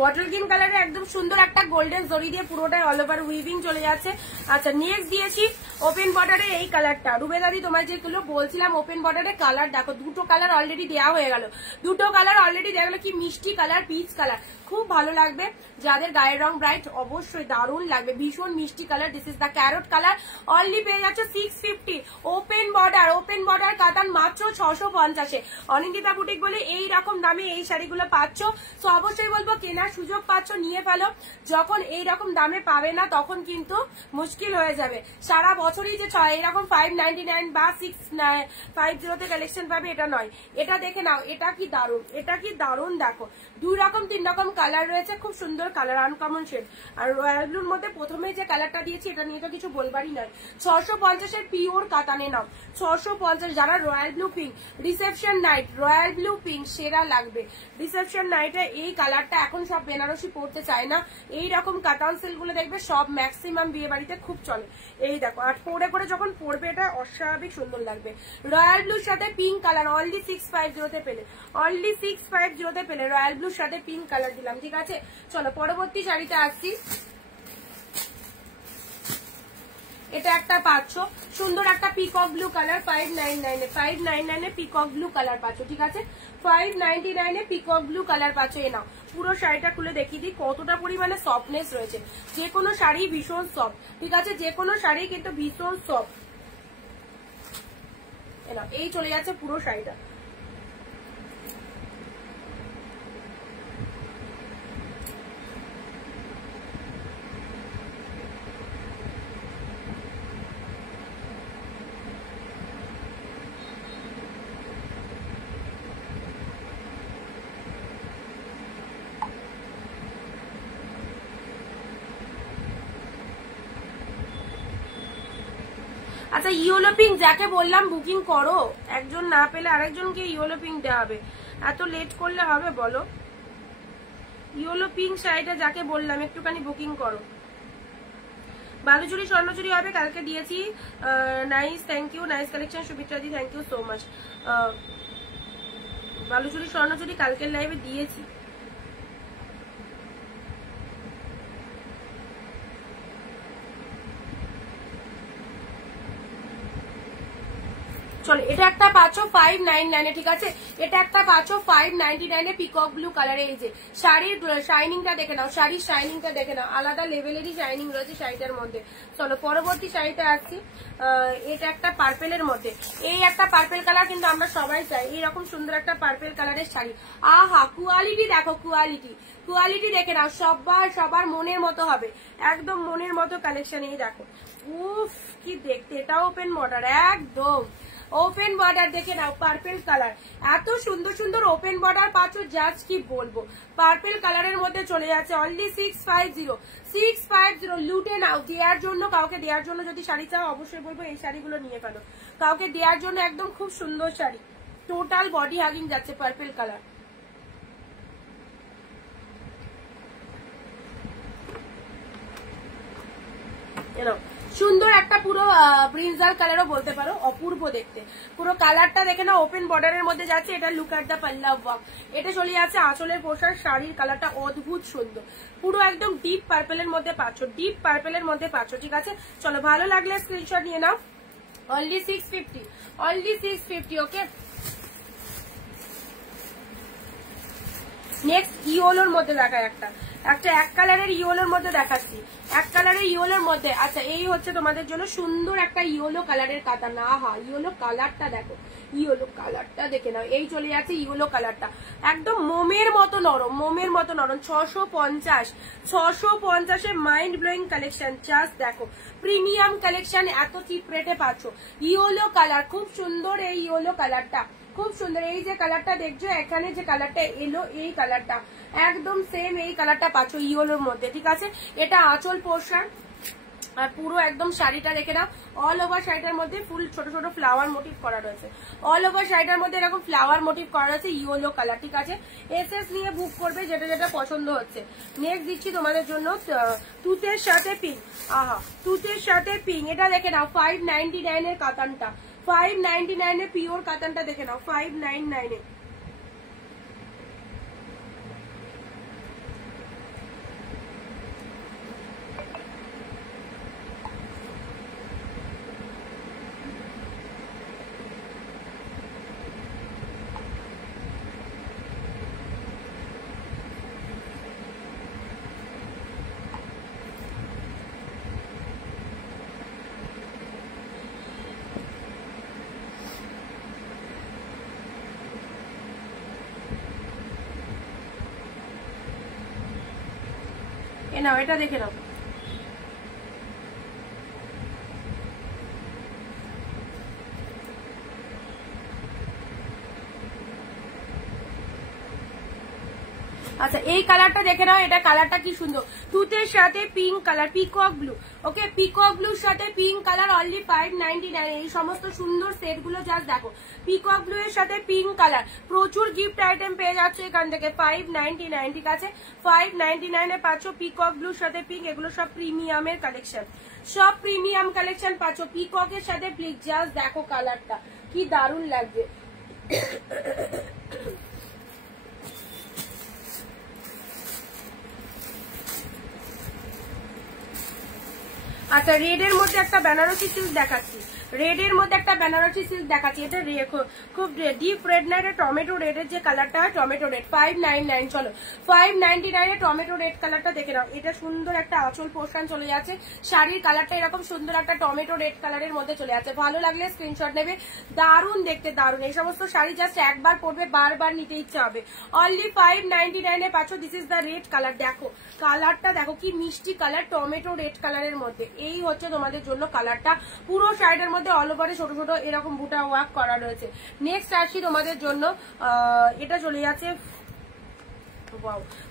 বটল গ্রিন কালারে একদম সুন্দর একটা গোল্ডেন জরি দিয়ে পুরোটাই অল ওভার উইভিং চলে যাচ্ছে। আচ্ছা নেক্সট দিয়েছি ওপেন বর্ডারে এই কালারটা। রুবেদাদি তোমায় যেগুলো বলছিলাম ওপেন বর্ডারে কালার দেখো, দুটো কালার অলরেডি দেওয়া হয়ে গেল, কি মিষ্টি কালার, পিচ কালার, খুব ভালো লাগবে। যাদের গায়ের রং ব্রাইট অবশ্যই দারুণ লাগবে, ভীষণ মিষ্টি colour. This is the carrot colour, only পেয়ে যাচ্ছে 650। ওপেন বর্ডার কাতান মাত্র 650-এ। অনিন্দিতা বুটিক বলে এই রকম দামে এই শাড়িগুলো পাচ্ছ, তো অবশ্যই বলবো কেনার সুযোগ পাচ্ছ, নিয়ে ফেলো। যখন এই রকম দামে পাবে না তখন কিন্তু মুশকিল হয়ে যাবে। সারা বছরই যে এরকম 599 বা 650 কালেকশন পাবে এটা নয়। এটা দেখে নাও, এটা কি দারুণ, দেখো 2 রকম 3 রকম কালার রয়েছে, খুব সুন্দর কালার, আনকমন শেড। আর রয়্যাল ব্লুর মধ্যে প্রথমে যে কালারটা দিয়েছি এটা নিয়ে তো কিছু বলবারই নয়। 650-এর পিওর কাতানে নাও, 650। যারা royal blue pink, reception night royal blue pink সেরা লাগবে। রিসেপশন নাইটে এই কালারটা এখন সব বেনারসি পড়তে চায় না, এই রকম কাতান সেলগুলো দেখবে সব ম্যাক্সিমাম বিয়ে বাড়িতে খুব চলে। এই দেখো, আর পরে যখন পরবে এটা অস্বাভাবিক সুন্দর লাগবে। রয়্যাল ব্লুর সাথে পিঙ্ক কালার অনলি 650-তে পেলে, রয়্যাল ব্লুর সাথে পিঙ্ক কালার দিলাম, ঠিক আছে। চলো পরবর্তী শাড়িতে আসছি। এটা একটা পাচ্ছ সুন্দর একটা পিকক ব্লু কালার, 599-এ পিকক ব্লু কালার পাচ্ছ, ঠিক আছে। 599-এ পিকক ব্লু কালার পাচ্ছ। এ নাও পুরো শাড়িটা খুলে দেখিয়ে দিই কতটা পরিমাণে সফটনেস রয়েছে। যে কোনো শাড়ি ভীষণ সফট, ঠিক আছে, যে কোনো শাড়ি কিন্তু ভীষণ সফট। এ নাও, এই চলে যাচ্ছে পুরো শাড়িটা। আচ্ছা ইয়েলো পিঙ্ক যাকে বললাম বুকিং করো, একজন না পেলে আরেকজনকে ইয়েলো পিঙ্ক দেওয়া হবে, এত লেট করলে হবে বলো? ইয়েলো পিঙ্ক শাড়িটা যাকে বললাম একটুখানি বুকিং করো। বালুচুরি স্বর্ণচুরি হবে, কালকে দিয়েছি। Nice, thank you, nice collection সুবিত্রাদি, thank you so much. Baluchuri Swarnachuri কালকের লাইভে দিয়েছি। চলো এটা একটা পাচ্ছ 599 ঠিক আছে, এটা একটা পাচ্ছ 599 পিকক ব্লু কালারে। এই যে শাড়ির শাইনিংটা দেখে নাও, শাড়ির শাইনিংটা দেখে নাও, আলাদা লেভেলেরই শাইনিং রয়েছে শাড়িটার মধ্যে। চলো পরবর্তী শাড়িটা আসছি, এটা একটা পার্পেলের মধ্যে। এই একটা পার্পেল কালার কিন্তু আমরা সবাই চাই, এইরকম সুন্দর একটা পার্পেল কালারের শাড়ি। আহা কোয়ালিটি দেখো, কোয়ালিটি দেখে নাও, সবার মনের মতো হবে, একদম মনের মতো কালেকশন। এই দেখো উফ কি দেখতে, এটা ওপেন বর্ডার, একদম ওপেন বর্ডার দেখে নাও, পার্পেল কালার, এত সুন্দর সুন্দর ওপেন বর্ডার পাচ্ছ, জাস্ট কি বলবো। পার্পেল কালারের মধ্যে চলে যাচ্ছে অনলি 650 লুটে নাও। দেওয়ার জন্য, কাউকে দেওয়ার জন্য যদি শাড়ি চাও অবশ্যই বলবো এই শাড়িগুলো নিয়ে ফেলো, কাউকে দেওয়ার জন্য একদম খুব সুন্দর শাড়ি, টোটাল বডি হাগিং যাচ্ছে পার্পেল কালার। সুন্দর একটা পুরো ব্রিঞ্জাল কালারও বলতে পারো, অপূর্ব দেখতে, পুরো কালারটা দেখে না, ওপেন বর্ডারের মধ্যে যাচ্ছে। এটা লুক এট দা পাল্লা ওয়ার্ক, এটা চলে যাচ্ছে আঁচলের পোশাক, শাড়ির কালারটা অদ্ভুত সুন্দর, পুরো একদম ডিপ পার্পেলের মধ্যে পাচ্ছ, ডিপ পার্পেলের মধ্যে পাচ্ছ। ঠিক আছে চলো, ভালো লাগলে স্ক্রিনশট নিয়ে নাও। অনলি 650 ওকে। নেক্সট ইয়েলোর মধ্যে দেখা একটা এক কালারের ইয়েলোর মধ্যে দেখাচ্ছি, এক কালারের ইয়েলোর মধ্যে। আচ্ছা এই হচ্ছে তোমাদের জন্য সুন্দর একটা ইয়েলো কালারের কাতান। আহা ইয়েলো কালারটা দেখো, ইয়েলো কালারটা দেখে নাও, এই চলে যাচ্ছে ইয়েলো কালারটা, একদম মোমের মতো নরম, মোমের মতো নরম। 650 মাইন্ড ব্লোয়িং কালেকশন, জাস্ট দেখো প্রিমিয়াম কালেকশন, এত চিপ রেটে পাচ্ছ। ইয়েলো কালার খুব সুন্দর, এই ইয়েলো কালারটা খুব সুন্দর। এই যে কালারটা দেখছো, এখানে যে কালারটা এলো, এই কালারটা একদম সেম এই কালারটা পাচ্ছ ইয়েলোর মধ্যে। ঠিক আছে, এটা আঁচল পোর্শন আর পুরো একদম শাড়িটা রেখে নাও। অল ওভার শাড়িটার মধ্যে ফুল ছোট ছোট ফ্লাওয়ার মোটিভ করা রয়েছে, অল ওভার শাড়িটার মধ্যে এরকম ফ্লাওয়ার মোটিভ করা রয়েছে, ইয়েলো কালার। ঠিক আছে, এসএস নিয়ে বুক করবে যেটা যেটা পছন্দ হচ্ছে। নেক্সট দিচ্ছি তোমাদের জন্য তুতের সাথে পিঙ্ক। আহা তুতের সাথে পিঙ্ক, এটা দেখে নাও 599 এর কাতানটা, 599 এ পিওর কাতানটা দেখে নাও, 599 এ। নাও এটা দেখে নাও, আচ্ছা এই কালারটা দেখে নাও, এটা কালারটা কি সুন্দর, তুতের সাথে পিঙ্ক কালার, পিকক ব্লু। ওকে পিকক ব্লুর সাথে পিঙ্ক কালার, অনলি 599। এই সমস্ত সুন্দর সেট গুলো জাস্ট দেখো, পিকক ব্লু এর সাথে পিঙ্ক কালার, প্রচুর গিফট আইটেম পেয়ে যাচ্ছে এখান থেকে। 599 ঠিক আছে, 599 এ পাচ্ছ পিকক ব্লুর সাথে পিঙ্ক। এগুলো সব প্রিমিয়ামের কালেকশন, সব প্রিমিয়াম কালেকশন পাচ্ছ পিককের সাথে পিঙ্ক। জাস্ট দেখো কালারটা কি দারুণ লাগছে। আচ্ছা রেড এর মধ্যে একটা বেনারসি সিল্ক দেখাচ্ছি, রেড এর মধ্যে একটা বেনারসি সিল্ক দেখাচ্ছি। এটা খুব ডিপ রেড না, এটা টমেটো রেড এর যে কালারটা হয়, টমেটো রেড। 599 চলো 599 এ টমেটো রেড কালারটা দেখে নাও। এটা সুন্দর একটা আঁচল পোর্শন চলে যাচ্ছে, শাড়ির কালারটা এরকম সুন্দর একটা টমেটো রেড কালারের মধ্যে চলে যাচ্ছে। ভালো লাগলে স্ক্রিনশট নেবে, দারুণ দেখতে দারুণ। এই সমস্ত শাড়ি জাস্ট একবার পরবে বারবার নিতে ইচ্ছা হবে। অনলি 599 এ পাচ্ছ। This is the red colour, দেখো কালারটা দেখো কি মিষ্টি কালার, টমেটো রেড কালারের মধ্যে। এই হচ্ছে তোমাদের জন্য কালারটা, পুরো শাড়িটার মধ্যে অল ওভারে ছোট ছোট এরকম বুটা ওয়ার্ক করা রয়েছে। নেক্সট আসি তোমাদের জন্য, এটা চলে যাচ্ছে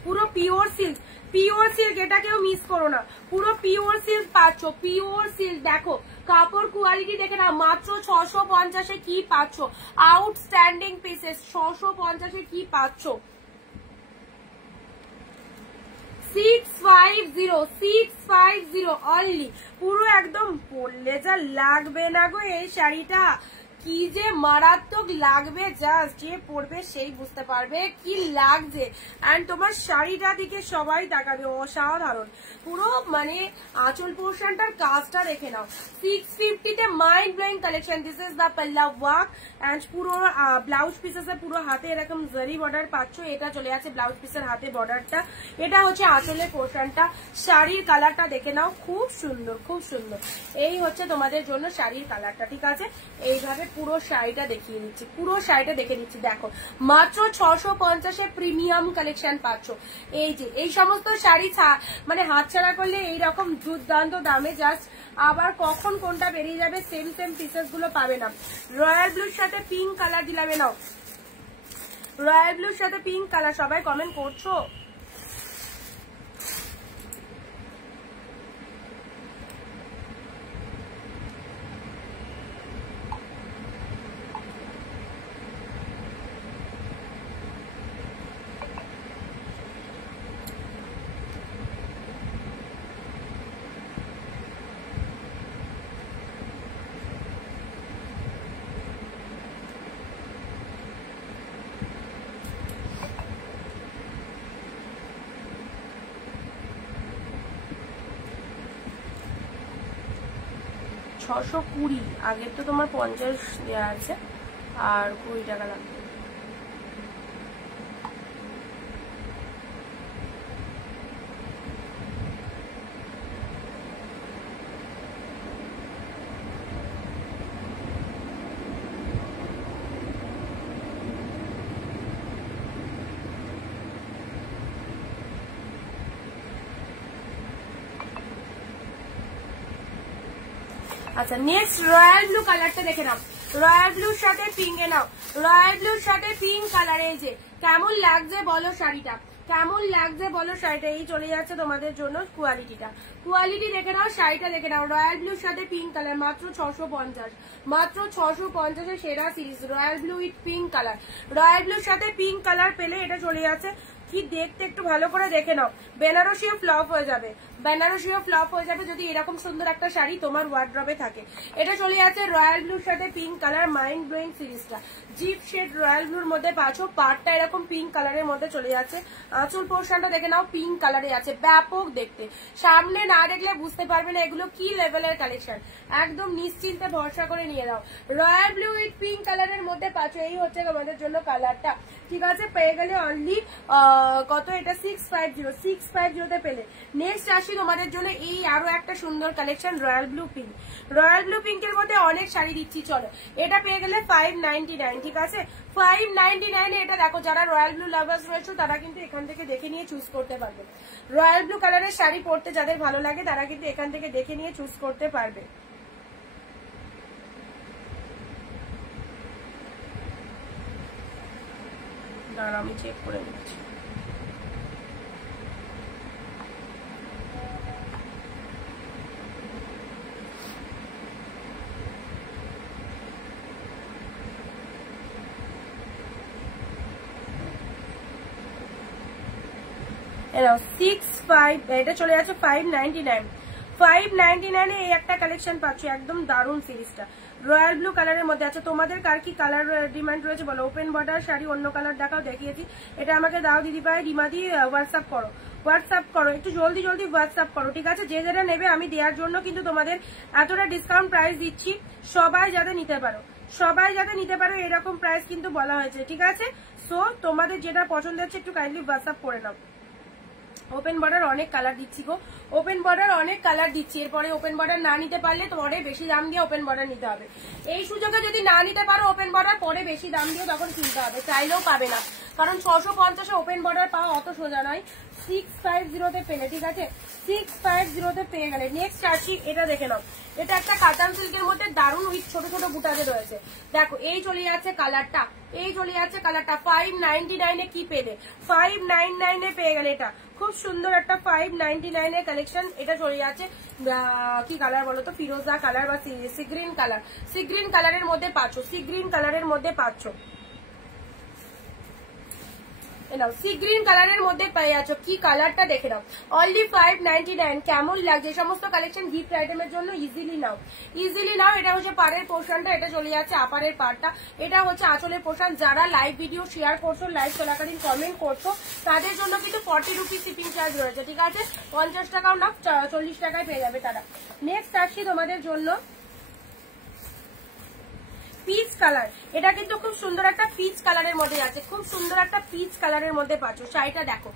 পুরো পিওর সিল্ক, পিওর সিল্ক, এটা কেউ মিস করো না, পুরো পিওর সিল্ক পাচ্ছ, পিওর সিল্ক। দেখো কাপড় কোয়ালিটি দেখে না, মাত্র 650 এ কি পাচ্ছ, আউটস্ট্যান্ডিং পিসেস। 650 এ কি পাচ্ছ, 650 অনলি। পুরো একদম পরলে যা লাগবে না গো এই শাড়িটা, কি যে মারাত্মক লাগবে, জাস্ট যে পরবে সেই বুঝতে পারবে কি লাগছে। এন্ড তোমার শাড়িটা দিকে সবাই তাকাবে, অসাধারণ। পুরো মানে আঁচল পোর্শনটার কাজটা দেখে নাও। 650 তে mind blowing collection. This is the পাল্লা ওয়ার্ক এন্ড পুরো ব্লাউজ পিসেস পুরো হাতে এরকম জরি বর্ডার পাচ্ছ। এটা চলে আছে ব্লাউজ পিসের হাতে বর্ডারটা। এটা হচ্ছে আঁচলের পোর্শনটা। শাড়ির কালারটা দেখে নাও, খুব সুন্দর, খুব সুন্দর। এই হচ্ছে তোমাদের জন্য শাড়ির কালারটা, ঠিক আছে। এইভাবে পুরো শাড়িটা দেখিয়ে দিচ্ছি, পুরো শাড়িটা দেখে দিচ্ছি। দেখো মাত্র 650-এ প্রিমিয়াম কালেকশন পাচ্ছ। এই যে এই সমস্ত শাড়ি মানে হাতছাড়া করলে এইরকম দুর্দান্ত দামে জাস্ট আবার কখন কোনটা বেরিয়ে যাবে, সেম সেম পিসেস গুলো পাবে না। রয়্যাল ব্লুর সাথে পিঙ্ক কালার দিলাবে নাও, রয়্যাল ব্লুর সাথে পিঙ্ক কালার। সবাই কমেন্ট করছো। ছশো 20, আগের তো তোমার 50 দেওয়া আছে আর 20 টাকা লাগবে। আচ্ছা নেক্সট রয়্যাল ব্লু কালারটা দেখে নাও, রয়্যাল ব্লুর সাথে পিঙ্ক এ নাও, রয়্যাল ব্লুর সাথে পিঙ্ক কালার। এই যে কেমন লাগছে বলো শাড়িটা, কেমন লাগছে বলো শাড়িটা। এই চলে যাচ্ছে তোমাদের জন্য কোয়ালিটিটা, কোয়ালিটি দেখে নাও, শাড়িটা দেখে নাও। রয়্যাল ব্লুর সাথে পিঙ্ক কালার, মাত্র 650, মাত্র 650 এর সেরা series royal blue with pink colour. Royal ব্লুর সাথে পিঙ্ক কালার পেলে এটা চলে যাচ্ছে কি দেখতে, একটু ভালো করে দেখে নাও। বেনারসিও ফ্লপ হয়ে যাবে, বেনারসিও ফ্লপ হয়ে যাবে যদি এরকম সুন্দর একটা শাড়ি তোমার ওয়ার্ড্রবে থাকে। এটা চলে যাচ্ছে রয়্যাল ব্লুর সাথে পিঙ্ক কালার, মাইন্ড ব্লোয়িং সিরিজটা। জিপ শেড রয়্যাল ব্লুর মধ্যে পাচ্ছ, পার্টটা এরকম পিঙ্ক কালারের মধ্যে চলে যাচ্ছে। আঁচল পোর্শনটা দেখে নাও, পিঙ্ক কালারে আছে, ব্যাপক দেখতে। সামনে না দেখলে বুঝতে পারবে না এগুলো কি লেভেলের কালেকশন। একদম নিশ্চিন্তে ভরসা করে নিয়ে নাও। রয়্যাল ব্লু উইথ পিঙ্ক কালারের মধ্যে পাচ্ছ। এই হচ্ছে তোমাদের জন্য কালারটা, ঠিক আছে। পেয়ে গেলে অনলি কত, এটা 650 পেলে। নেক্সট আসি তোমাদের জন্য এই আরো একটা সুন্দর collection royal blue pink. Royal blue পিঙ্কের মধ্যে অনেক শাড়ি দিচ্ছি, চলো। এটা পেয়ে গেলে 599, ঠিক আছে। 599 এটা দেখো, যারা রয়্যাল ব্লু লাভার্স রয়েছে তারা কিন্তু এখান থেকে দেখে নিয়ে চুজ করতে পারবে। রয়্যাল ব্লু কালারের শাড়ি পরতে যাদের ভালো লাগে তারা কিন্তু এখান থেকে দেখে নিয়ে চুজ করতে পারবে। দাঁড়া আমি চেক করে নিচ্ছি। এটা চলে যাচ্ছে 599। 599 এই একটা কালেকশন পাচ্ছ, একদম দারুণ সিরিজটা। রয়্যাল ব্লু কালারের মধ্যে আছে। তোমাদের কার কি কালার ডিমান্ড রয়েছে বলো। ওপেন বর্ডার শাড়ি, অন্য কালার দেখাও, দেখিয়েছি। এটা আমাকে দাও দিদি ভাই, রিমাদি হোয়াটসঅ্যাপ করো, হোয়াটসঅ্যাপ করো, একটু জলদি জলদি হোয়াটসঅ্যাপ করো, ঠিক আছে। যে যেটা নেবে আমি দেওয়ার জন্য কিন্তু তোমাদের এতটা ডিসকাউন্ট প্রাইস দিচ্ছি, সবাই যাতে নিতে পারো, সবাই যাতে নিতে পারো এরকম প্রাইস কিন্তু বলা হয়েছে, ঠিক আছে। সো তোমাদের যেটা পছন্দ হচ্ছে একটু কাইন্ডলি হোয়াটসঅ্যাপ করে নাও। ওপেন বর্ডার অনেক কালার দিচ্ছি গো, ওপেন বর্ডার অনেক কালার দিচ্ছি। এরপরে ওপেন বর্ডার না নিতে পারলে পরে বেশি দাম দিয়ে ওপেন বর্ডার নিতে হবে। এই সুযোগে যদি না নিতে পারো ওপেন বর্ডার, পরে বেশি দাম দিয়ে তখন কিনতে হবে, চাইলেও পাবে না। কারণ 650-এ ওপেন বর্ডার পাওয়া অত সোজা নয়। 650-তে পেলে, ঠিক আছে। 650-তে পেয়ে গেলে। নেক্সট আসি, এটা দেখে নাও। এটা একটা কাতান সিল্কের মধ্যে দারুণ উইথ ছোট ছোট বুটাতে রয়েছে। দেখো এই চলে যাচ্ছে কালারটা, এই চলে যাচ্ছে কালারটা। 599-এ কি পেলে, 599-এ পেয়ে গেলে। এটা খুব সুন্দর একটা 599-এর কালেকশন। এটা চলে যাচ্ছে কি কালার বলো তো, ফিরোজা কালার বা sea green colour. Sea green কালারের মধ্যে পাচ্ছ, সি গ্রিন কালারের মধ্যে পাচ্ছ। নাও সি গ্রিন কালারের মধ্যে পেয়ে যাচ্ছ, কি কালারটা দেখে নাও, অনলি 599। কেমন লাগছে? সমস্ত কালেকশন গিফট আইটেমের জন্য ইজিলি নাও, ইজিলি নাও। এটা হচ্ছে পাড়ের পোর্শনটা, এটা চলে যাচ্ছে আপারের পার্টটা, এটা হচ্ছে আঁচলের পোর্শন। যারা লাইভ ভিডিও শেয়ার করছো, লাইভ চলাকালীন কমেন্ট করছো, তাদের জন্য কিন্তু 40 রুপিস শিপিং চার্জ রয়েছে, ঠিক আছে? 50 টাকাও না, 40 টাকায় পেয়ে যাবে তারা। নেক্সট আসছি তোমাদের জন্য পিচ কালার। এটা কিন্তু খুব সুন্দর একটা পিচ কালারের মধ্যে আছে, খুব সুন্দর একটা পিচ কালারের মধ্যে পাচ্ছ। শাড়িটা দেখো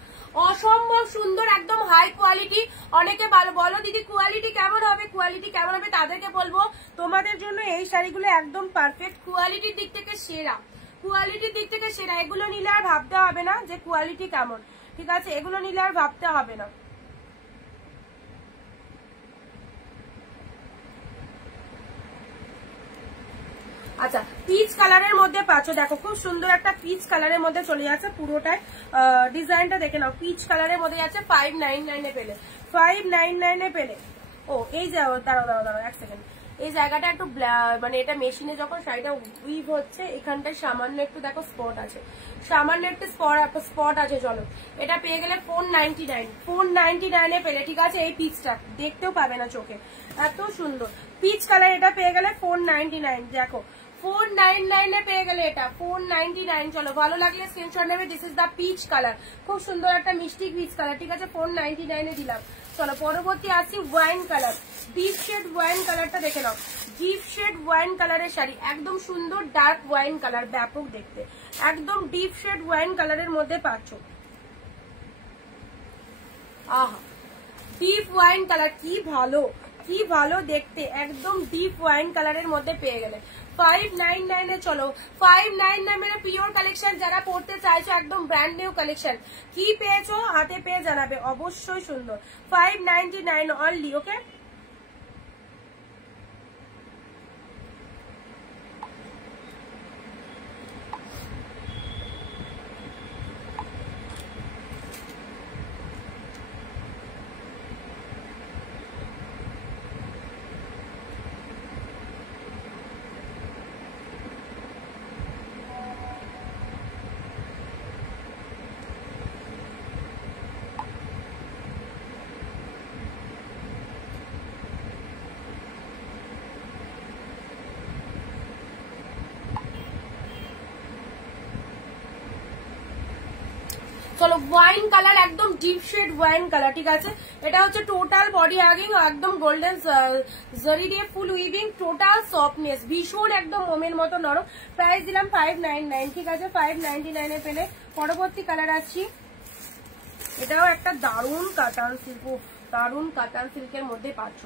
অসম্ভব সুন্দর, একদম হাই কোয়ালিটি। অনেকে বলো দিদি কোয়ালিটি কেমন হবে, কোয়ালিটি কেমন হবে? তাদেরকে বলবো তোমাদের জন্য এই শাড়িগুলো একদম পারফেক্ট, কোয়ালিটির দিক থেকে সেরা, কোয়ালিটির দিক থেকে সেরা। এগুলো নিলে আর ভাবতে হবে না যে কোয়ালিটি কেমন, ঠিক আছে? এগুলো নিলে আর ভাবতে হবে না। আচ্ছা, পিচ কালারের মধ্যে পাচ্ছ, দেখো খুব সুন্দর একটা পিচ কালারের মধ্যে চলে যাচ্ছে পুরোটাই। ডিজাইনটা দেখে নাও, পিচ কালারের মধ্যে যাচ্ছে 599 এ পেলে, 599 এ পেলে। ও এই যে দাঁড়াও এক সেকেন্ড, এই জায়গাটা একটু মানে এটা মেশিনে যখন শাড়িটা উইভ হচ্ছে, এখানটায় সামান্য একটু দেখো স্পট আছে, সামান্য একটু স্পট আছে। চলো, এটা পেয়ে গেলে 499 এ পেলে, ঠিক আছে? এই পিচটা দেখতেও পাবে না চোখে, এত সুন্দর পিচ কালার। এটা পেয়ে গেলে 499, দেখো 499 এ পেয়ে গেলে এটা 499। চলো, ভালো লাগলে স্ক্রিনশট নেবে। This is the peach colour, খুব সুন্দর একটা মিষ্টি পিচ কালার, ঠিক আছে? 499 এ দিলাম। চলো, পরবর্তী আসছি wine colour, deep shade wine কালারটা দেখে নাও। ডিপ শেড ওয়াইন কালারের শাড়ি, একদম সুন্দর ডার্ক ওয়াইন কালার, ব্যাপক দেখতে, একদম ডিপ শেড ওয়াইন কালারের মধ্যে পাচ্ছ। আহা, ডিপ ওয়াইন কালার, কি ভালো, কি ভালো দেখতে, একদম ডিপ ওয়াইন কালারের মধ্যে পেয়ে গেলে 599 এ। চলো, 599 এর পিওর কালেকশন যারা পড়তে চাইছো, একদম ব্র্যান্ড নিউ কালেকশন, কি পেয়েছো হাতে পেয়ে জানাবে, অবশ্যই সুন্দর। 599 অনলি, ওকে? চলো, ওয়াইন কালার, একদম ডিপ শেড ওয়াইন কালার, ঠিক আছে? এটা হচ্ছে টোটাল বডি হাগিং, একদম গোল্ডেন জরি দিয়ে ফুল উইভিং, টোটাল সফটনেস, ভীষণ একদম মোমের মতো নরম। প্রাইস দিলাম 599, ঠিক আছে? 599 এ পেলে। পরবর্তী কালার আসছি, এটাও একটা দারুণ কাতান সিল্ক, দারুণ কাতান সিল্কের মধ্যে পাচ্ছ।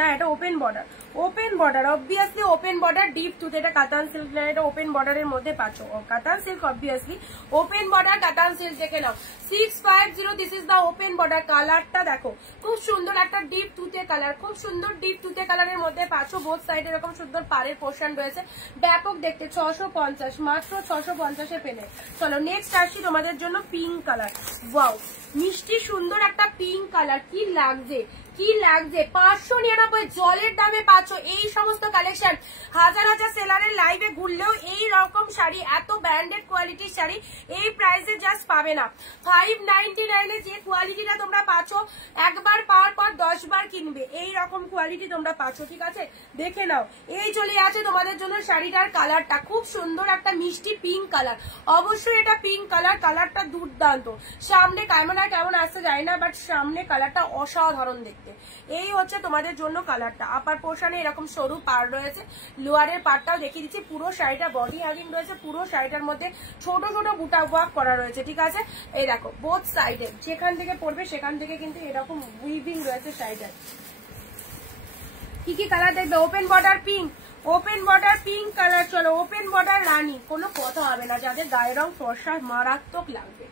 না, এটা open border, open border, obviously open border, deep tooth. এটা কাতান সিল্ক না, এটা ওপেন বর্ডারের মধ্যে পাচ্ছ। Katan silk obviously open border, katan silk দেখে নাও। 650, this is the open border. কালারটা দেখো, খুব সুন্দর একটা ডিপ টুথে কালার, খুব সুন্দর ডিপ টুথে কালারের মধ্যে পাচ্ছ। বোথ সাইড এরকম সুন্দর পাড়ের পোর্শন রয়েছে, ব্যাপক দেখতে। 650, মাত্র 650 এ পেলে। চলো, নেক্সট আসছি তোমাদের জন্য পিঙ্ক কালার। ওয়াও, মিষ্টি সুন্দর একটা পিঙ্ক কালার, কি লাগছে, কি লাগছে। 599 জলের দামে পাচ্ছ এই সমস্ত কালেকশন। হাজার হাজার সেলারের লাইভে ঘুরলেও এই রকম শাড়ি, এত ব্র্যান্ডেড কোয়ালিটির শাড়ি এই প্রাইসে জাস্ট পাবে না। 599 এ যে কোয়ালিটিটা তোমরা পাচ্ছ, একবার পাওয়ার পর 10 বার কিনবে, এই রকম কোয়ালিটি তোমরা পাচ্ছ, ঠিক আছে? দেখে নাও, এই চলে আছে তোমাদের জন্য শাড়িটার কালারটা, খুব সুন্দর একটা মিষ্টি পিঙ্ক কালার। অবশ্যই এটা পিঙ্ক কালার, কালারটা দুর্দান্ত। সামনে ক্যামেরা কেমন আসতে যায় না, বাট সামনে কালারটা অসাধারণ দেখতে। এই হচ্ছে তোমাদের জন্য কালারটা। আপার পোর্শনে এরকম সরু পাড় রয়েছে, লোয়ারের পাড়টাও দেখিয়ে দিচ্ছি। পুরো শাড়িটা বডি হাগিং রয়েছে, পুরো শাড়িটার মধ্যে ছোট ছোট বুটা ওয়ার্ক করা রয়েছে, ঠিক আছে? এই দেখো, বোথ সাইডে যেখান থেকে পড়বে সেখান থেকে কিন্তু এরকম উইভিং রয়েছে শাড়িটার। কি কি কালার দেখবে? Open border pink, open border pink colour. চলো, ওপেন বর্ডার রানী, কোনো কথা হবে না। যাদের গায়ের রং ফর্সা, মারাত্মক লাগবে,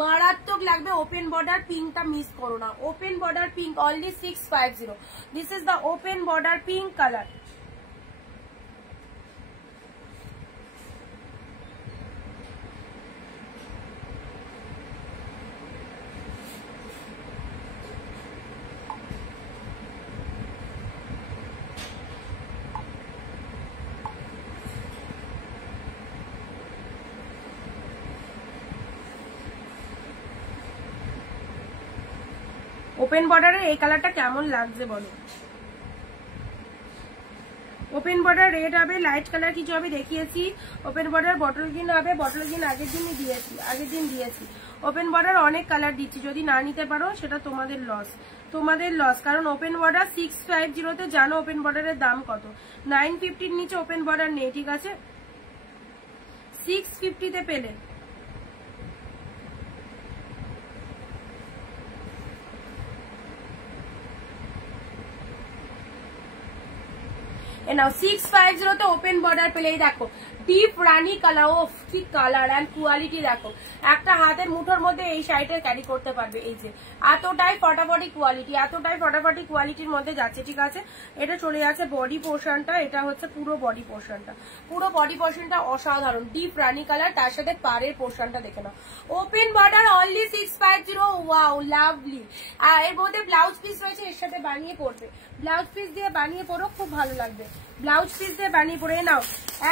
মারাত্মক লাগবে। ওপেন বর্ডার পিঙ্কটা মিস করো না। Open border pink only 650। This is the open border pink colour. Open বর্ডারের এই কালারটা কেমন লাগছে বলো। ওপেন বর্ডার রেড হবে, লাইট কালার কিছু হবে দেখিয়েছি। ওপেন বর্ডার বটল গ্রিন হবে, বটল গ্রিন আগের দিন দিয়েছি। ওপেন বর্ডার অনেক কালার দিচ্ছি, যদি না নিতে পারো সেটা তোমাদের লস, কারণ ওপেন বর্ডার 650 জানো ওপেন বর্ডারের দাম কত। 950 নিচে ওপেন বর্ডার নেই, ঠিক আছে, 650 পেলে। নাও 650 ওপেন বর্ডার পেলেই দেখো ডিপ রানী কালার। ও কি কালার এন্ড কোয়ালিটি দেখো, একটা হাতের মুঠোর মধ্যে এই শাড়িটার ক্যারি করতে পারবে। এই যে এতটাই ফটাফটি কোয়ালিটির মধ্যে যাচ্ছে, ঠিক আছে। এটা চলে যাচ্ছে বডি পোর্শনটা, এটা হচ্ছে পুরো বডি পোর্শনটা অসাধারণ ডিপ রানী কালার, তার সাথে পাড়ের পোর্শনটা দেখে নাও। Open border only 650। Wow lovely. এর মধ্যে ব্লাউজ পিস রয়েছে, এর সাথে বানিয়ে পড়বে, ব্লাউজ পিস দিয়ে বানিয়ে পড়ো, খুব ভালো লাগবে। ব্লাউজ পিস দিয়ে বানিয়ে পরে নাও।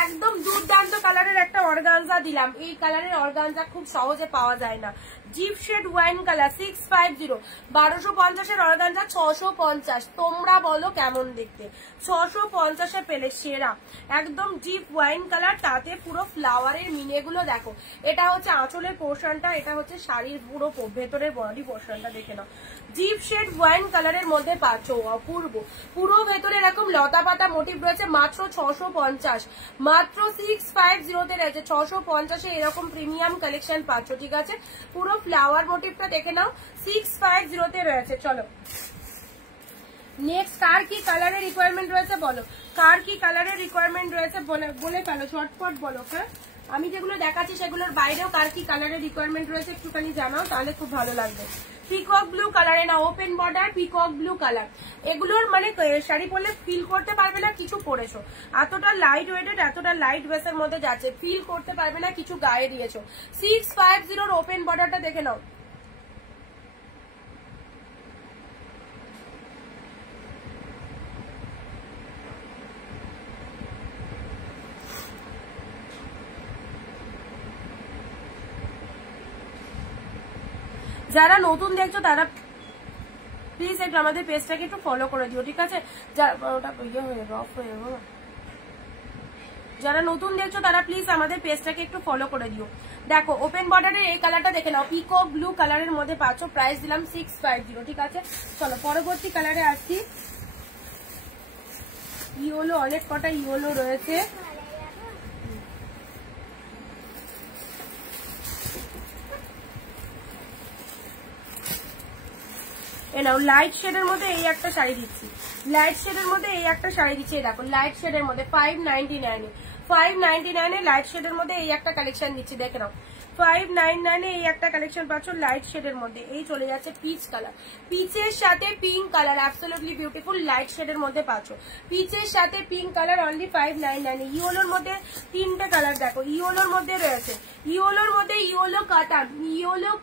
একদম দুর্দান্ত কালারের একটা অর্গানজা দিলাম, এই কালারের অর্গানজা খুব সহজে পাওয়া যায় না। Deep shade wine colour 650, 1250 organza 650। তোমরা বলো কেমন দেখতে, 650 পেলে সেরা। একদম জিপ ওয়াইন কালার, তাতে পুরো ফ্লাওয়ারের মিনেগুলো দেখো। এটা হচ্ছে আঁচলের পোর্শনটা, এটা হচ্ছে শাড়ির পুরো ভেতরের বডি পোর্শনটা দেখে নাও। জিপ শেড ওয়াইন কালারের মধ্যে পাচ্ছ অপূর্ব, পুরো ভেতরে এরকম লতা পাতা মোটিভ রয়েছে, মাত্র 650, মাত্র 650 রয়েছে। 650 এরকম প্রিমিয়াম কালেকশন পাচ্ছ, ঠিক আছে। পুরো ফ্লাওয়ার মোটিভটা দেখে নাও, 650 রয়েছে। চলো নেক্সট, কার কি কালারের রিকোয়ারমেন্ট রয়েছে বলো, কার কি কালারের রিকোয়ারমেন্ট রয়েছে বলে ফেলো, ঝটপট বলো। হ্যাঁ, আমি যেগুলো দেখাচ্ছি সেগুলোর বাইরেও কার কি কালারের রিকোয়ারমেন্ট রয়েছে একটুখানি জানাও, তাহলে খুব ভালো লাগবে। পিকক ব্লু কালারে না, open border peacock blue colour, এগুলোর মানে শাড়ি পরলে ফিল করতে পারবে না কিছু পরেছো, এতটা লাইট ওয়েটেড, এতটা লাইট বেসের মধ্যে যাচ্ছে, ফিল করতে পারবে না কিছু গায়ে দিয়েছো। 650 ওপেন বর্ডারটা দেখে নাও। যারা নতুন দেখছো তারা প্লিজ একটু আমাদের পেজটাকে একটু ফলো করে দিও, ঠিক আছে। যারা নতুন দেখছো তারা প্লিজ আমাদের পেজটাকে একটু ফলো করে দিও। দেখো ওপেন বর্ডারের এই কালারটা দেখে নাও, পিকক ব্লু কালারের মধ্যে পাচ্ছ, প্রাইস দিলাম 650, ঠিক আছে। চলো পরবর্তী কালারে আসছি। ইয়েলো, অনেক কটা ইয়েলো রয়েছে। নাও লাইট শেডের মধ্যে এই একটা শাড়ি দিচ্ছি, দেখো লাইট শেডের মধ্যে 599 লাইট শেডের মধ্যে এই একটা কালেকশন দিচ্ছি, দেখে নাও। 599 এই একটা কালেকশন পাচ্ছ লাইট শেডের মধ্যে। এই চলে যাচ্ছে পিচ কালার, পিচের সাথে pink colour, absolutely beautiful light শেডের মধ্যে পাচ্ছ, পিচের সাথে পিঙ্ক কালার অনলি 599। ইয়েলোর মধ্যে তিনটে কালার দেখো, ইয়েলোর মধ্যে রয়েছে, ইয়েলোর মধ্যে ইয়েলো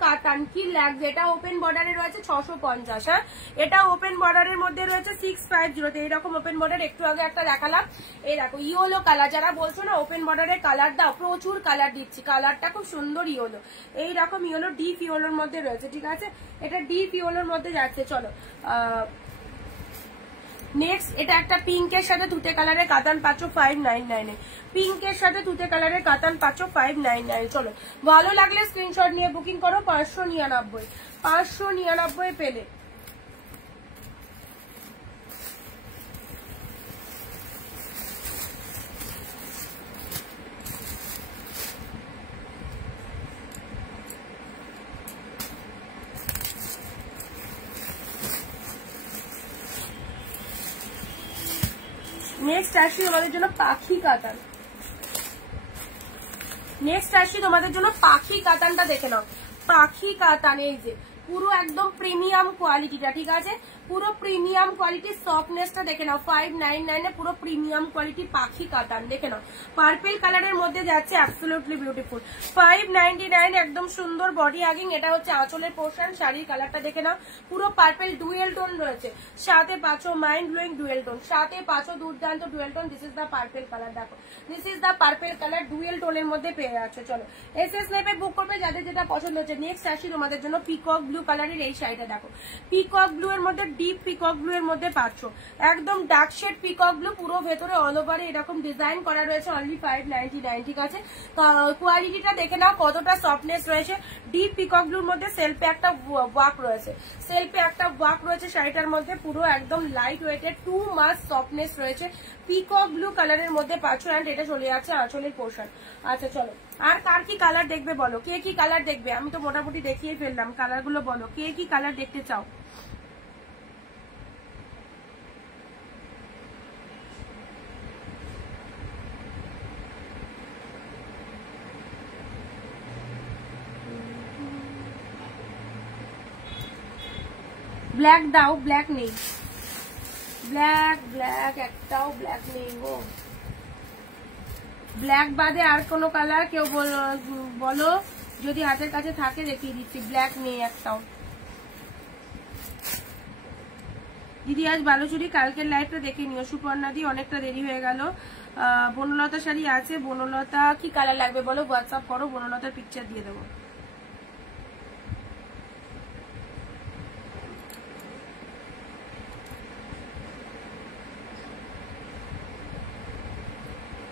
কাটান কি লাগছে। এটা ওপেন বর্ডারে রয়েছে 650, হ্যাঁ এটা ওপেন বর্ডারের মধ্যে রয়েছে 650। এইরকম ওপেন বর্ডার একটু আগে একটা দেখালাম, এই দেখো ইয়েলো কালার। যারা বলছো না ওপেন বর্ডারের কালার দাও, প্রচুর কালার দিচ্ছি, কালারটা খুব সুন্দর ইয়েলো, এইরকম ইয়েলো ডিপ ইয়েলোর মধ্যে রয়েছে, ঠিক আছে। এটা ডিপ ইয়েলোর মধ্যে যাচ্ছে। চলো নেক্সট, এটা একটা পিঙ্কের সাথে তুতে কালারের কাতান পাচ্ছ 599, পিঙ্কের সাথে তুতে কালারের কাতান পাচ্ছ 599। চলো ভালো লাগলে স্ক্রিনশট নিয়ে বুকিং করো। 599 পেলে। নেক্সট আসি তোমাদের জন্য পাখি কাতান, পাখি কাতানটা দেখে নাও। পাখি কাতান এই যে পুরো একদম প্রিমিয়াম কোয়ালিটিটা, ঠিক আছে, পুরো প্রিমিয়াম কোয়ালিটির সফটনেসটা দেখে নাও। 599 পুরো প্রিমিয়াম কোয়ালিটি পাখি কাতান দেখে নাও, পার্পল কালারের মধ্যে যাচ্ছে, অ্যাবসলিউটলি বিউটিফুল। 599 একদম সুন্দর বডি হাগিং। এটা হচ্ছে আঁচলের পোর্শন, শাড়ির কালারটা দেখে নাও, পুরো পার্পল ডুয়েল টোন রয়েছে, সাথে পাচ্ছ মাইন্ড ব্লোয়িং ডুয়েল টোন, সাথে পাচ্ছ দুর্দান্ত dual tone. This is the purple colour, দেখো this is the purple colour, dual টোনের মধ্যে পেয়ে যাচ্ছে। চলো এসএস নেবে বুক করবে যাদের যেটা পছন্দ হচ্ছে। নেক্সট আসি তোমাদের জন্য পিকক ব্লু ব্লু কালারের এই শাড়িটা দেখো, পিকক ব্লু এর মধ্যে, ডিপ পিকক ব্লু এর মধ্যে পাচ্ছ, একদম ডার্ক শেড পিকক ব্লু, পুরো ভেতরে অল ওভারে এরকম ডিজাইন করা রয়েছে, অনলি 599, ঠিক আছে। কোয়ালিটিটা দেখে নাও কতটা সফটনেস রয়েছে। ডিপ পিকক ব্লুর মধ্যে সেলফে একটা ওয়ার্ক রয়েছে, সেলফে একটা ওয়ার্ক রয়েছে শাড়িটার মধ্যে, পুরো একদম লাইট ওয়েটেড, টু মাস সফটনেস রয়েছে, পিকক ব্লু কালারের মধ্যে পাচ্ছ। অ্যান্ড এটা চলে যাচ্ছে আঁচলের পোর্শন। আচ্ছা চলো, আর কার কি কালার দেখবে বলো, কে কি কালার দেখবে? আমি তো মোটামুটি দেখিয়ে ফেললাম, কালার গুলো বলো, কে কি কালার দেখতে চাও? ব্ল্যাক দাও, ব্ল্যাক নেই, ব্ল্যাক ব্ল্যাক একটাও ব্ল্যাক নেই গো। ব্ল্যাক বাদে আর কোনো কালার কেউ বলো, যদি হাতের কাছে থাকে দেখিয়ে দিচ্ছি। ব্ল্যাক নেই একটাও। দিদি আজ বালুচুরি, কালকের লাইভটা দেখে নিও। সুপর্ণা দি, অনেকটা দেরি হয়ে গেল। বনলতা শাড়ি আছে, বনলতা কি কালার লাগবে বলো, হোয়াটসঅ্যাপ করো, বনলতার পিকচার দিয়ে দেবো।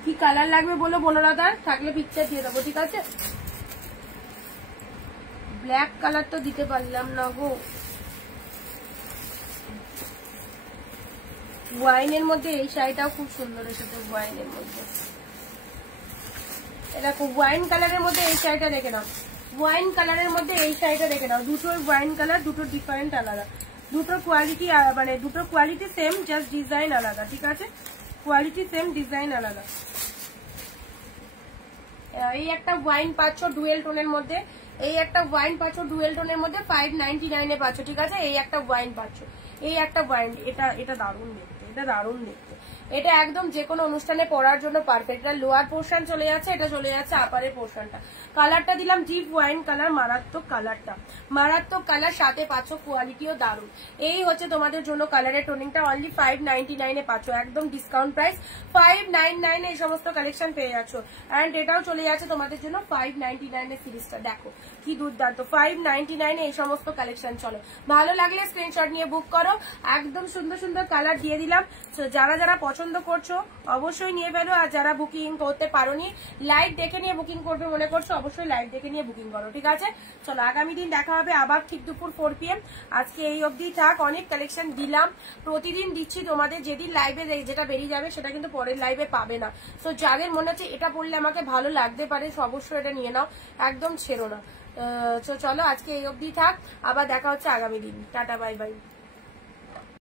কি কালার লাগবে বলো বনলতার, থাকলে পিকচার দিয়ে দেবো, ঠিক আছে। ব্ল্যাক কালার তো দিতে পারলাম না গো। ওয়াইনের মধ্যে এই শাড়িটাও খুব সুন্দর এসেছে, ওয়াইনের মধ্যে এরকম ওয়াইন কালারের মধ্যে এই শাড়িটা দেখে নাও, ওয়াইন কালারের মধ্যে এই শাড়িটা দেখে নাও। দুটোর ওয়াইন কালার, দুটো ডিফারেন্ট আলাদা, দুটোর কোয়ালিটি মানে দুটোর কোয়ালিটি সেম, জাস্ট ডিজাইন আলাদা, ঠিক আছে। কোয়ালিটি সেম, ডিজাইন আলাদা। এই একটা ওয়াইন পাচ্ছ ডুয়েল টোনের মধ্যে, এই একটা ওয়াইন পাচ্ছ ডুয়েল টোনের মধ্যে 599 পাচ্ছ, ঠিক আছে। এই একটা ওয়াইন পাচ্ছ, এই একটা ওয়াইন, এটা দারুণ দেখতে, এটা দারুণ দেখতে, এটা একদম যে কোনো অনুষ্ঠানে পরার জন্য পারফেক্ট। এটা লোয়ার পোর্শন চলে যাচ্ছে, এটা চলে যাচ্ছে আপারের পোর্শনটা। কালারটা দিলাম ডিপ ওয়াইন কালার, মারাত্মক কালারটা, মারাত্মক কালার, সাথে পাচ্ছ কোয়ালিটিও দারুণ। এই হচ্ছে তোমাদের জন্য কালারের টোনিংটা, অনলি 599 পাচ্ছ, একদম ডিসকাউন্ট প্রাইস 599 এই সমস্ত কালেকশন পেয়ে যাচ্ছ। অ্যান্ড এটাও চলে যাচ্ছে তোমাদের জন্য 599 সিরিজটা, দেখো কি দুর্দান্ত, 599 এই সমস্ত কালেকশন। চলো, ভালো লাগলে স্ক্রিনশট নিয়ে বুক করো, একদম সুন্দর সুন্দর কালার দিয়ে দিলাম। যারা যারা পছন্দ করছো অবশ্যই নিয়ে ফেলো, আর যারা বুকিং করতে পারোনি, লাইভ দেখে নিয়ে বুকিং করবে মনে করছো, অবশ্যই লাইভ দেখে নিয়ে বুকিং করো, ঠিক আছে। চলো, আগামী দিন দেখা হবে আবার ঠিক দুপুর 4 PM। আজকে এই অবধি থাক, অনেক কালেকশন দিলাম, প্রতিদিন দিচ্ছি তোমাদের। যেদিন লাইভে যেটা বেরিয়ে যাবে সেটা কিন্তু পরের লাইভে পাবে না। তো যাদের মনে হচ্ছে এটা পড়লে আমাকে ভালো লাগতে পারে, অবশ্যই এটা নিয়ে নাও, একদম ছেড়ো না। চলো, আজকে এই অবধি থাক, আবার দেখা হচ্ছে আগামী দিন। Tata, bye bye.